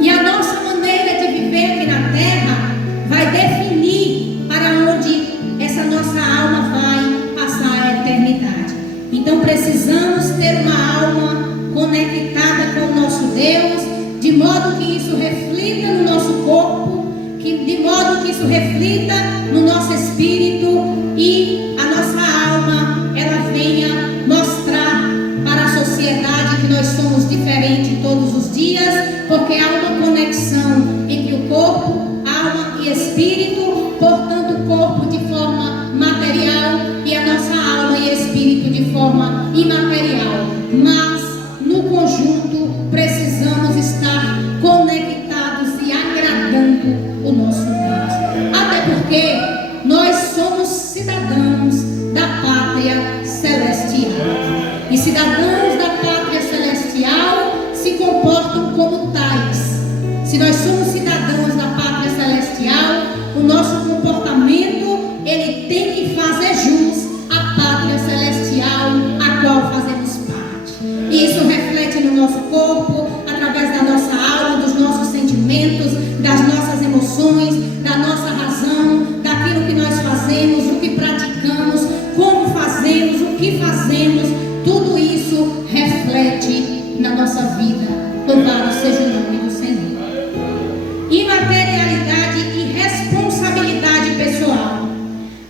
E a nossa maneira de viver aqui na terra vai definir para onde essa nossa alma vai passar a eternidade. Então precisamos ter uma alma conectada com o nosso Deus, de modo que isso reflita no nosso corpo, de modo que isso reflita no nosso espírito, e a nossa alma, ela venha mostrar para a sociedade que nós somos diferentes todos os dias, porque há uma conexão entre o corpo, alma e espírito. Portanto, o corpo de forma material e a nossa alma e espírito de forma imaterial, mas no conjunto precisamos estar conectados e agradando o nosso Deus, até porque nós somos cidadãos da pátria celestial, e cidadãos da pátria celestial se comportam como tais. Se nós somos cidadãos da pátria celestial, o nosso comportamento, ele tem que fazer jus à pátria celestial a qual fazemos parte. E isso reflete no nosso corpo, através da nossa alma, dos nossos sentimentos, das nossas emoções, da nossa razão, daquilo que nós fazemos, o que praticamos, como fazemos, o que fazemos. Tudo isso reflete na nossa vida. Louvado seja o nome do Senhor. Imaterialidade e responsabilidade pessoal.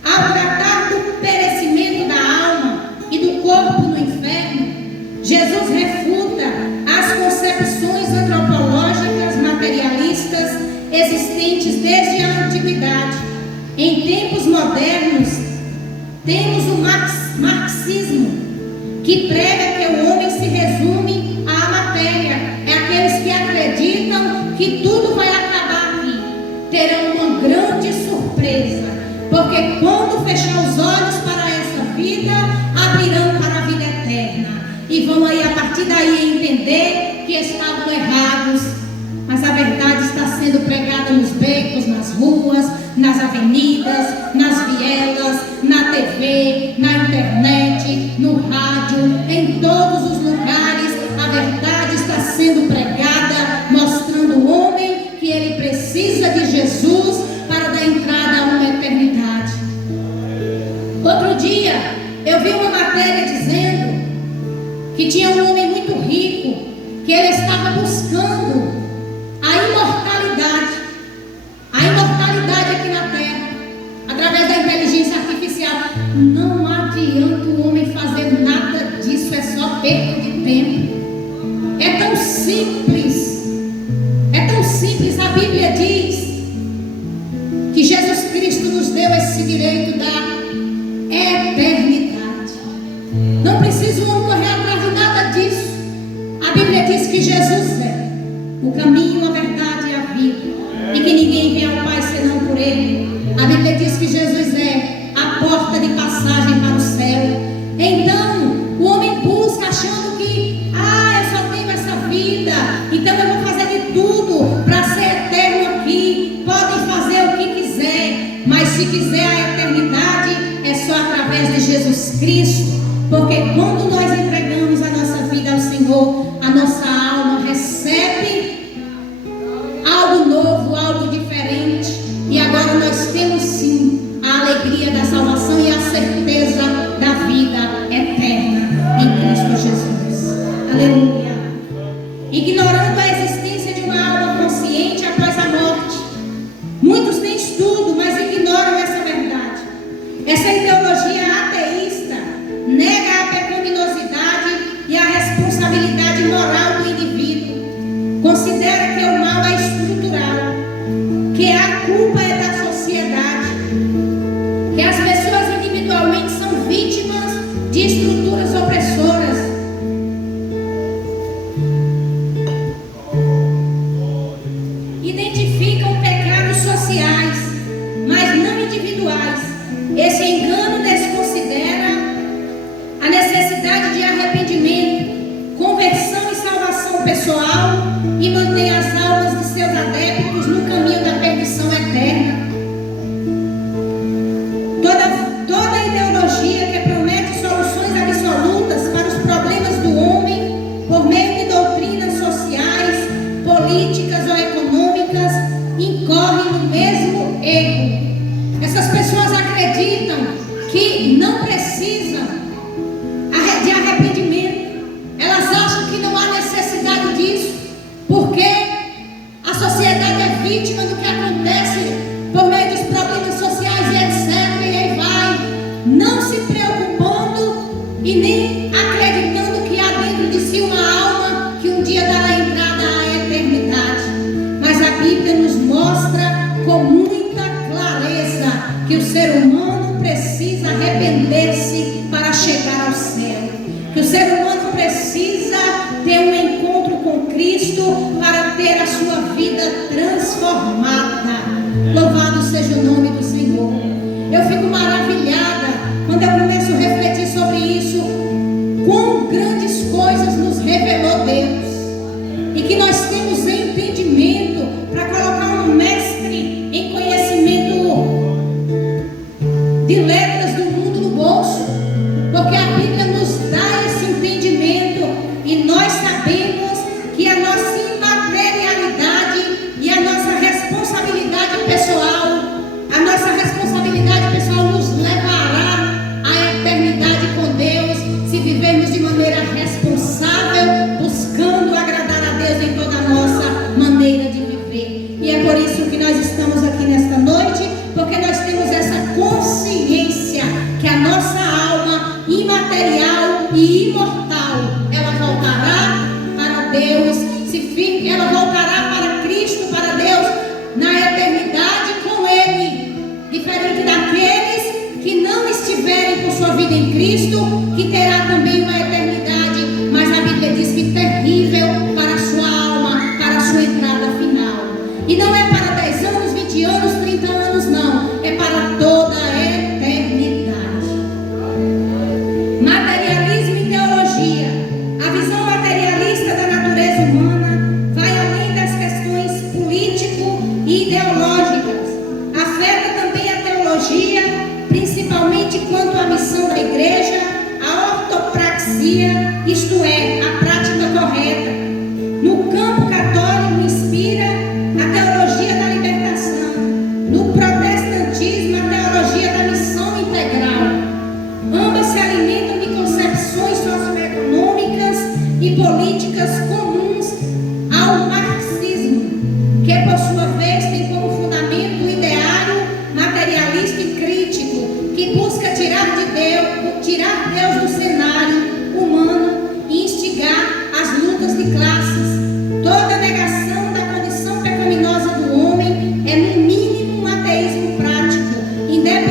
Ao tratar do perecimento da alma e do corpo no inferno, Jesus refuta as concepções antropológicas materialistas existentes desde a antiguidade. Em tempos modernos, temos o marxismo, que prega que o homem se resume à matéria. É aqueles que acreditam que tudo vai acabar aqui. Terão uma grande surpresa, porque quando fechar os olhos para essa vida, abrirão para a vida eterna, e vão aí a partir daí entender que estavam errados. Mas a verdade está sendo pregada nos becos, nas ruas, nas avenidas, nas vielas, na TV, na internet, no rádio, em todos os lugares. A verdade está sendo pregada, mostrando o homem que ele precisa de Jesus para dar entrada a uma eternidade. Outro dia eu vi uma matéria dizendo que tinha um homem muito rico, que ele estava buscando a imortalidade aqui na terra, através da inteligência artificial. Não adianta o homem fazer nada disso, é só perda de tempo. É tão simples, a Bíblia diz deu esse direito da eternidade. Não precisa o homem correr atrás de nada disso. A Bíblia diz que Jesus é o caminho, a verdade e a vida, e que ninguém vem ao Pai senão por Ele. A Bíblia diz que Jesus é a porta de passagem para o céu. Então o homem busca achando que eu só tenho essa vida, então eu vou fazer de tudo para ser eterno aqui. Podem fazer o que quiser, mas se quiser a eternidade é só através de Jesus Cristo. Porque quando nós entregamos a nossa vida ao Senhor, a nossa alma recebe algo novo, algo diferente. E agora nós temos sim a alegria da salvação e a certeza da vida eterna em Cristo Jesus. Aleluia. Ignorando a existência de uma alma consciente após a morte, muitos têm estudo, mas ignoram essa verdade. Essa ideologia ateísta nega a pecaminosidade e a responsabilidade moral do indivíduo. Considera que o mal é estrutural, que a culpa é da sociedade, que as pessoas individualmente são vítimas de estruturas opressoras. Identificam pecados sociais, mas não individuais. Esse engano desconsidera a necessidade de arrependimento, conversão e salvação pessoal, e mantém as almas de seus adeptos no caminho da perdição eterna. Toda ideologia que promete soluções absolutas para os problemas do homem por meio de doutrinas sociais, políticas ou econômicas incorre no mesmo erro. Essas pessoas acreditam que não precisam de arrependimento. Elas acham que não há necessidade disso, porque a sociedade é vítima do que acontece por meio dos problemas sociais e etc. E aí vai, não se preocupando e nem acreditando que há dentro de si uma alma que um dia dará entrada à eternidade. Mas a Bíblia nos mostra com muita clareza que o ser humano precisa arrepender-se para chegar ao céu, que o ser humano precisa ter um encontro com Cristo para ter a sua vida transformada. Louvado seja o nome do Senhor. Eu fico maravilhada quando eu começo a refletir sobre isso, quão grandes coisas nos revelou Deus, e que nós temos entendimento para colocar um mestre em conhecimento de letras do mundo no bolso, porque a Bíblia nos dá esse entendimento, e nós sabemos que a nossa imaterialidade e a nossa responsabilidade pessoal, nos levará à eternidade com Deus, se vivermos de maneira responsável, buscando agradar a Deus em toda a nossa maneira de viver. E é por isso que nós estamos aqui nesta noite, porque nós temos essa consciência que a nossa alma imaterial e imortal, ela voltará para Deus, ela voltará para Cristo, para Deus, na eternidade com Ele, diferente daqueles que não estiverem com sua vida em Cristo, que terá também uma eternidade, mas a Bíblia diz que terrível para a sua alma, para a sua entrada final. E não é para 10 anos, 20 anos, 30 anos, não, é para toda a eternidade. Materialismo e teologia. A visão materialista da natureza humana vai além das questões político e ideológicas. Afeta também a teologia, principalmente quanto à missão da igreja, a ortopraxia, isto é, a prática correta. No campo católico inspira a teologia da libertação, no protestantismo a teologia da missão integral. Ambas se alimentam de concepções socioeconômicas e políticas comuns ao marxismo, que por sua vez tem como fundamento o ideário materialista e crítico, que busca tirar Deus do cenário humano e instigar as lutas de classes. Toda negação da condição pecaminosa do homem é no mínimo um ateísmo prático, independente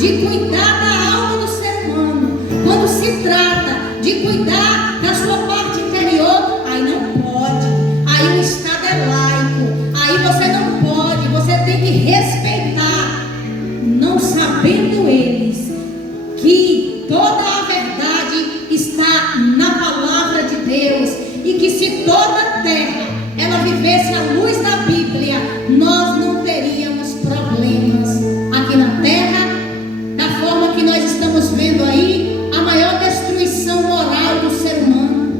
de cuidar da alma do ser humano, quando se trata de cuidar da sua parte interior, aí não pode. Aí o Estado é laico, aí você não pode, você tem que respeitar, não sabendo eles que toda a verdade está na palavra de Deus, e que se toda a terra ela vivesse à luz da Bíblia, nós não teríamos problemas aqui na terra, da forma que nós estamos vendo aí, a maior destruição moral do ser humano,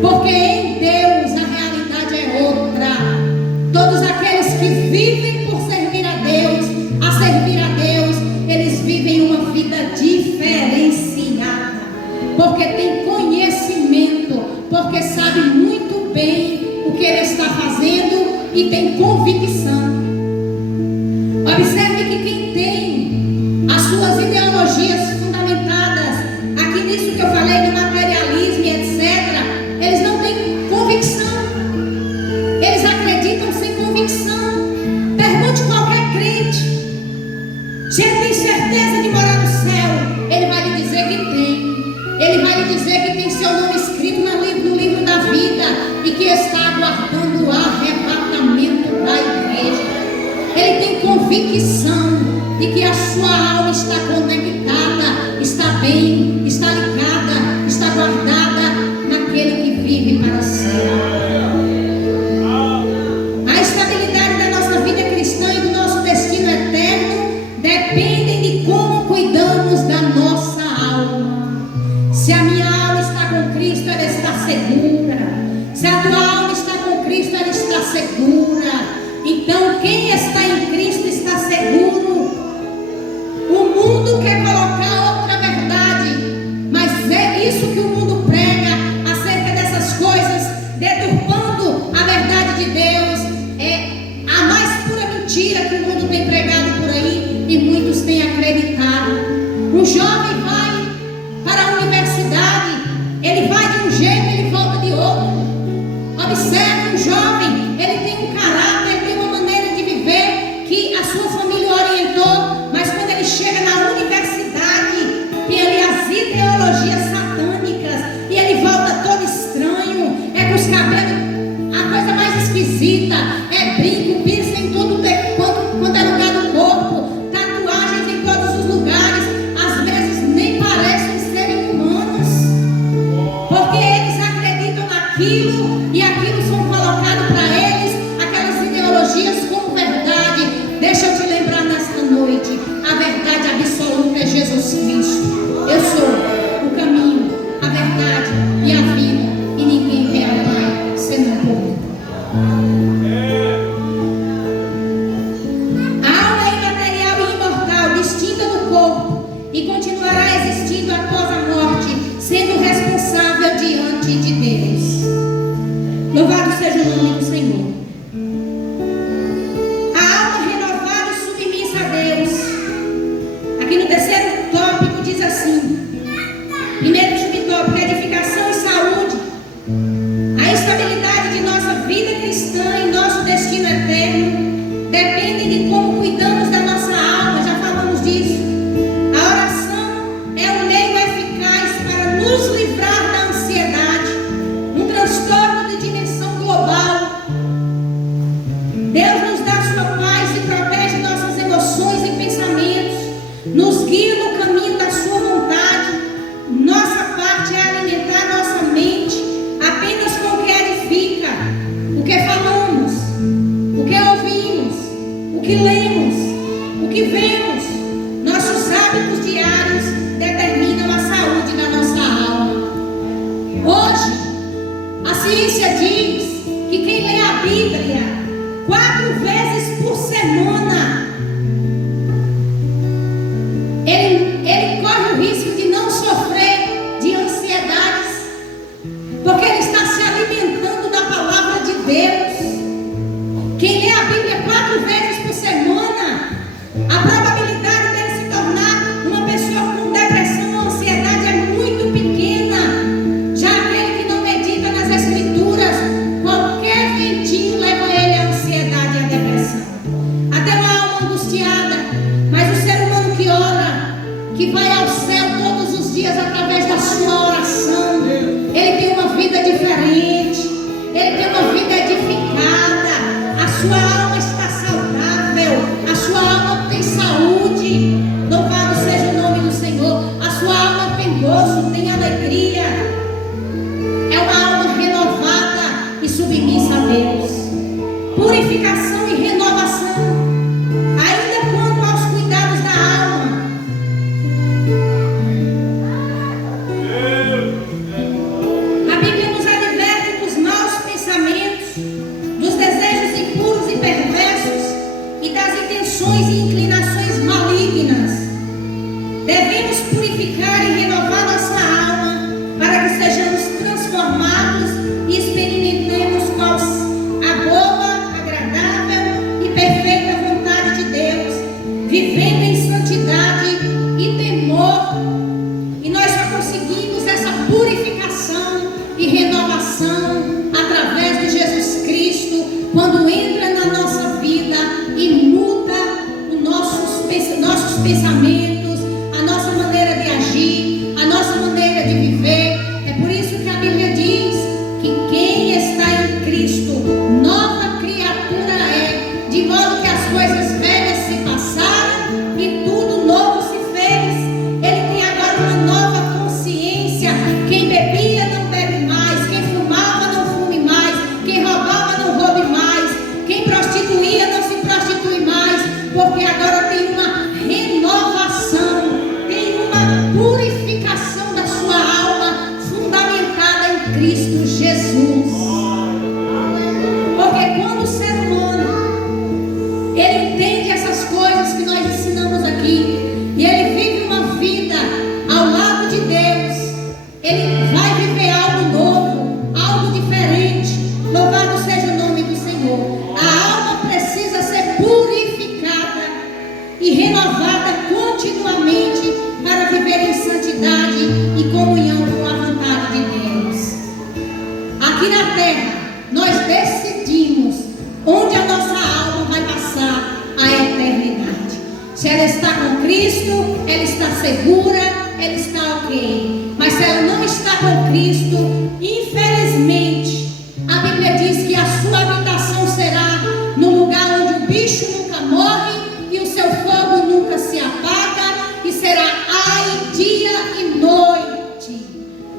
porque em Deus a realidade é outra. Todos aqueles que vivem por servir a Deus, eles vivem uma vida diferenciada, porque tem conhecimento, porque sabe muito bem o que ele está fazendo e tem convicção. Observe que quem tem as suas ideologias fundamentadas aqui nisso que eu falei do materialismo e etc., eles não têm convicção, eles acreditam sem convicção. Pergunte qualquer crente, se ele tem certeza de morar no céu, ele vai lhe dizer que tem. Ele vai lhe dizer que tem seu nome escrito no livro da vida e que está aguardando o arrebatamento da igreja. Ele tem convicção de que a sua alma está conectada, está bem, está ligada, está guardada naquele que vive para sempre. A estabilidade da nossa vida cristã e do nosso destino eterno dependem de como cuidamos da nossa alma. Se a minha alma está com Cristo, ela está segura. Se a tua alma está com Cristo, ela está segura. Então, quem está em Cristo está seguro. O mundo quer colocar outra verdade, mas é isso que o mundo prega acerca dessas coisas, deturpando a verdade de Deus. É a mais pura mentira que o mundo tem pregado por aí e muitos têm acreditado. Um jovem vai para a universidade, ele vai de um jeito, ele volta de outro. Observe um jovem, ele tem um caráter, tem uma maneira de viver que a sua família orientou, mas quando ele chega na universidade, tem ali as ideologias satânicas e ele volta todo estranho, é com os cabelos, a coisa mais esquisita, é brinco, piercing em tudo quanto é lugar do corpo, tatuagens em todos os lugares, às vezes nem parecem serem humanos, porque eles acreditam naquilo e aquilo são colocados para eles, aquelas ideologias como verdade. Deixa eu te lembrar nesta noite, a verdade absoluta é Jesus Cristo. Eu sou o caminho, a verdade e a vida, e ninguém vem ao Pai senão por mim. A alma é imaterial e imortal, distinta do corpo, e continuará existindo após a morte, sendo responsável diante de Deus. Louvado seja o nome do Senhor. A alma renovada e submissa a Deus. Aqui no terceiro tópico diz assim: primeiro subtópico, edificação e saúde. A estabilidade de nossa vida cristã e nosso destino eterno dependem de como cuidamos da nossa alma. Já falamos disso. A oração é um meio eficaz para nos livrar da ansiedade, um transtorno de dimensão global. Deus nos dá sua paz e protege nossas emoções e pensamentos, nos guia no caminho da sua vontade. Nossa parte é alimentar nossa mente apenas com o que edifica, o que falamos, o que ouvimos, o que lemos, o que vemos. Nossos hábitos diários determinam a saúde da nossa alma. Hoje, a ciência diz que quem lê a Bíblia 4 vezes por semana, ele corre o risco de não sofrer de ansiedades, porque ele está se alimentando da palavra de Deus. Quem lê a Bíblia 4 vezes por semana, a probabilidade dele se tornar uma pessoa com depressão ou ansiedade é muito pequena. Já aquele que não medita nas Escrituras, qualquer ventinho leva ele à ansiedade e à depressão. Até uma alma angustiada, mas o ser humano que ora que vai ao céu todos os dias através da sua oração. Ele tem uma vida diferente, ele tem uma vida edificada, a sua alma está saudável, a sua alma tem saúde. Louvado seja o nome do Senhor. A sua alma tem gozo, tem alegria. É uma alma renovada e submissa a Deus. Purificação e renovação. Ainda quanto aos cuidados da alma, a Bíblia nos adverte dos maus pensamentos, dos desejos impuros e perversos e das intenções e inclinações malignas. Devemos purificar e renovar nossa alma para que sejamos transformados e experimentemos qual a boa, agradável e perfeita vontade de Deus, vivendo em santidade e temor. E nós só conseguimos essa purificação e renovação através de Jesus Cristo, quando entra na nossa vida e muda os nossos pensamentos, a nossa maneira de agir, a nossa maneira de viver. É por isso que a Bíblia diz que quem está em Cristo, nova criatura é, de modo que as coisas velhas se passaram e tudo novo se fez. Ele tem agora uma nova consciência. Quem bebia não bebe mais, quem fumava não fume mais, quem roubava não roube mais, quem prostituía não se prostitui mais, porque agora tem uma renovação, tem uma purificação da sua alma fundamentada em Cristo Jesus. Porque quando o ser humano ele entende essas coisas que nós ensinamos aqui e ele vive uma vida ao lado de Deus, ele vai viver algo novo, algo diferente. Louvado seja o nome do Senhor. A alma precisa ser purificada e renovada continuamente para viver em santidade e comunhão com a vontade de Deus. Aqui na terra, nós decidimos onde a nossa alma vai passar a eternidade. Se ela está com Cristo, ela está segura, ela está ok. Mas se ela não está com Cristo, infelizmente, a Bíblia diz que a sua habitação será no lugar onde o bicho nunca morre e o seu fogo nunca se apaga, e será ai, dia e noite.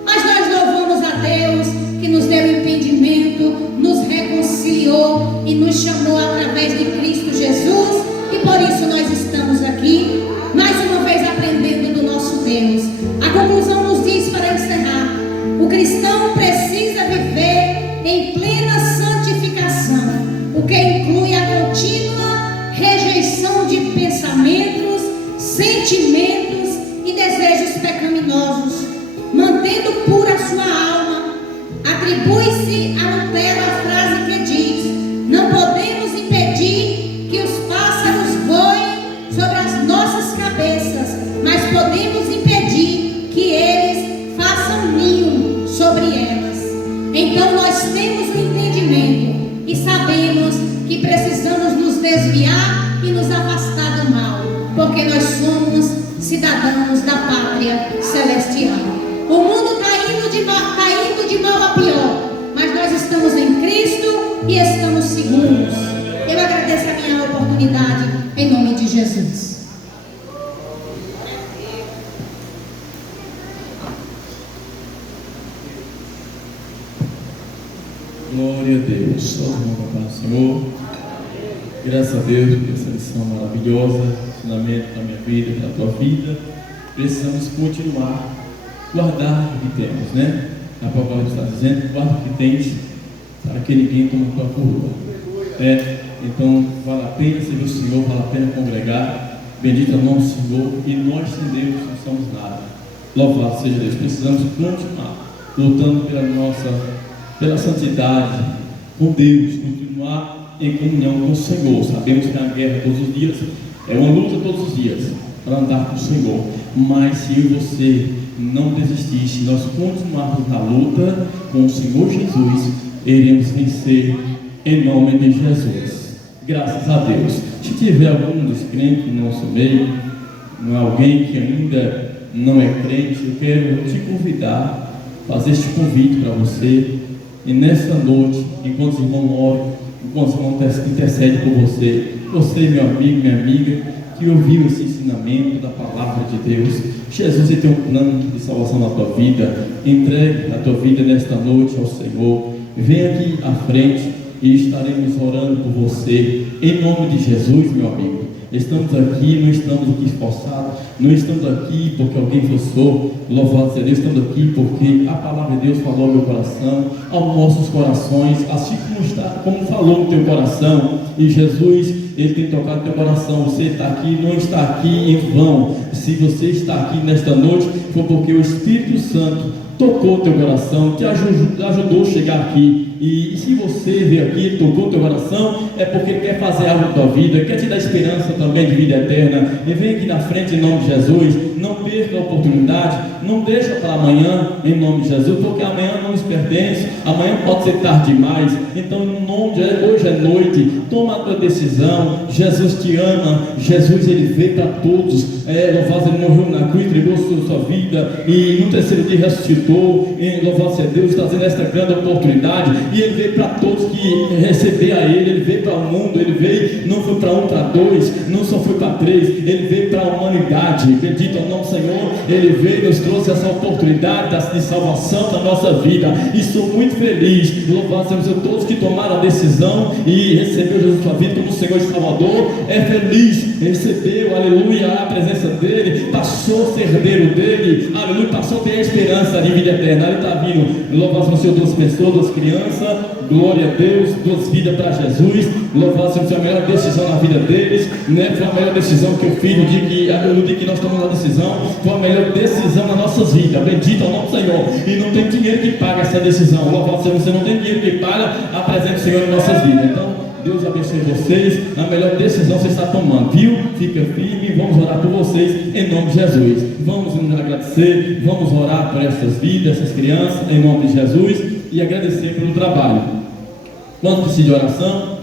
Mas nós louvamos a Deus que nos deu entendimento, nos reconciliou e nos chamou através de Cristo Jesus, e por isso nós estamos aqui, mais uma vez aprendendo do nosso Deus. A conclusão nos diz, para encerrar, o cristão precisa viver em plena santificação, o que inclui a contínua rejeição de pensamentos, sentimentos e desejos pecaminosos, mantendo pura a sua alma. Atribui-se a Lutero a frase que diz: não podemos impedir que os pássaros voem sobre as nossas cabeças, mas podemos impedir que eles façam ninho sobre elas. Então nós temos o entendimento e sabemos que precisamos nos desviar e nos afastar do mal, porque nós somos cidadãos da pátria celestial. O mundo está indo de mal a pior, mas nós estamos em Cristo e estamos seguros. Eu agradeço a minha oportunidade em nome de Jesus. Glória a Deus. Todo mundo para o Senhor. Graças a Deus por essa lição maravilhosa, ensinamento para a minha vida, para a tua vida. Precisamos continuar, guardar o que temos, né? A palavra está dizendo: guarda o que tens, para que ninguém tome a tua coroa. Então vale a pena servir o Senhor, vale a pena congregar. Bendito é o nome do Senhor. E nós sem Deus não somos nada. Louvado seja Deus. Precisamos continuar lutando pela santidade com Deus, continuar em comunhão com o Senhor. Sabemos que a guerra todos os dias é uma luta todos os dias para andar com o Senhor, mas se eu e você não desistir, se nós continuarmos na luta com o Senhor Jesus, iremos vencer em nome de Jesus. Graças a Deus. Se tiver algum descrente no nosso meio, alguém que ainda não é crente, eu quero te convidar, fazer este convite para você. E nessa noite, enquanto os irmãos oram, enquanto os irmãos intercedem por você, meu amigo, minha amiga, que ouviu esse ensinamento da palavra de Deus, Jesus tem um plano de salvação na tua vida. Entregue a tua vida nesta noite ao Senhor. Vem aqui à frente e estaremos orando por você, em nome de Jesus, meu amigo. Estamos aqui, não estamos aqui esforçados, não estamos aqui porque alguém forçou, louvado seja Deus, estamos aqui porque a palavra de Deus falou ao meu coração, aos nossos corações, assim como falou no teu coração. E Jesus, Ele tem tocado no teu coração. Você está aqui, não está aqui em vão. Se você está aqui nesta noite, foi porque o Espírito Santo tocou o teu coração, te ajudou a chegar aqui. E se você veio aqui, Ele tocou o teu coração, é porque Ele quer fazer algo na tua vida, quer te dar esperança também de vida eterna. E vem aqui na frente em nome de Jesus. Não perca a oportunidade, não deixa para amanhã em nome de Jesus, porque amanhã não nos pertence, amanhã pode ser tarde demais. Então, em nome de Jesus, hoje é noite, toma a tua decisão. Jesus te ama, Jesus Ele veio para todos. Louvado, Ele morreu na cruz, entregou sua vida e no terceiro dia ressuscitou. Louvado seja Deus, trazendo esta grande oportunidade. E Ele veio para todos que receber a Ele veio para o mundo, Ele veio, não foi para um, para dois, não só foi para três, Ele veio para a humanidade. Bendito é o nome do Senhor. Ele veio e nos trouxe essa oportunidade de salvação da nossa vida, e sou muito feliz. Louvado seja todos que tomaram a decisão e recebeu Jesus na sua vida como Senhor e Salvador. É feliz, recebeu, aleluia, a presença dele, passou a ser herdeiro dele, aleluia, passou a ter a esperança de vida eterna. Ele está vindo. Louvado seja duas pessoas, duas crianças, glória a Deus, duas vidas para Jesus. Louvado seja a melhor decisão na vida deles, né? Foi a melhor decisão que eu fiz no dia que nós tomamos a decisão, foi a melhor decisão nas nossas vidas. Bendito é o nome do Senhor. E não tem dinheiro que paga essa decisão. Louvado seja, você não tem dinheiro que paga a presença do Senhor em nossas vidas. Então, Deus abençoe vocês. A melhor decisão você está tomando, viu? Fica firme e vamos orar por vocês em nome de Jesus. Vamos nos agradecer, vamos orar por essas vidas, essas crianças, em nome de Jesus, e agradecer pelo trabalho. Quando precisa de oração?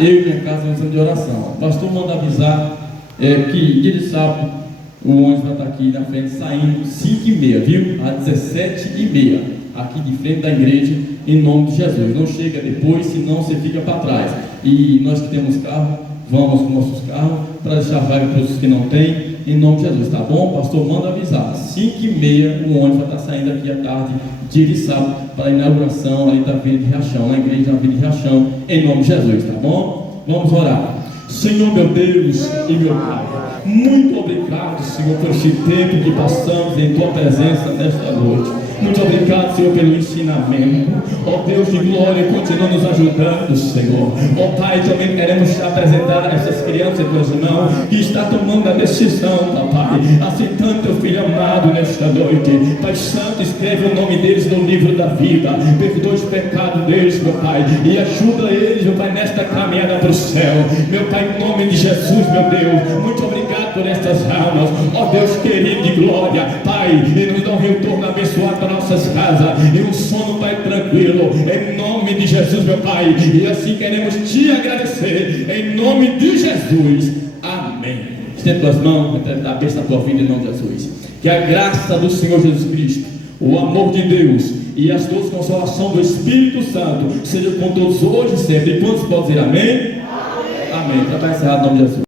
Eu e minha casa precisamos de oração. O pastor manda avisar que dia de sábado o ônibus vai estar aqui na frente, saindo 5h30, viu? Às 17h30, aqui de frente da igreja, em nome de Jesus. Não chega depois, senão você fica para trás. E nós que temos carro, vamos com nossos carros, para deixar vaga para os que não têm, em nome de Jesus, tá bom? O pastor manda avisar, 5h30 o ônibus vai estar saindo aqui à tarde, dia de sábado, para a inauguração ali da Vila de Riachão, na igreja da Vila de Riachão, em nome de Jesus, tá bom? Vamos orar. Senhor meu Deus e meu Pai, muito obrigado, Senhor, por este tempo que passamos em Tua presença nesta noite. Muito obrigado, Senhor, pelo ensinamento. Ó Deus de glória, continua nos ajudando, Senhor. Ó Pai, também queremos te apresentar essas crianças, Deus irmão, que está tomando a decisão, Papai, aceitando Teu Filho amado nesta noite. Pai Santo, escreve o nome deles no livro da vida, perdoa os pecados deles, meu Pai, e ajuda eles, meu Pai, nesta caminhada para o céu. Meu Pai, em nome de Jesus, meu Deus, muito obrigado por estas almas. Ó Deus querido de glória, Pai, e nos dá um retorno abençoado para nossas casas, e um sono, Pai, tranquilo, em nome de Jesus, meu Pai. E assim queremos te agradecer, em nome de Jesus, amém. Estende tuas mãos, a bênção da tua vida, em nome de Jesus. Que a graça do Senhor Jesus Cristo, o amor de Deus e as duas consolações do Espírito Santo sejam com todos hoje e sempre. E quantos podem dizer amém? Amém. Para encerrar, em nome de Jesus.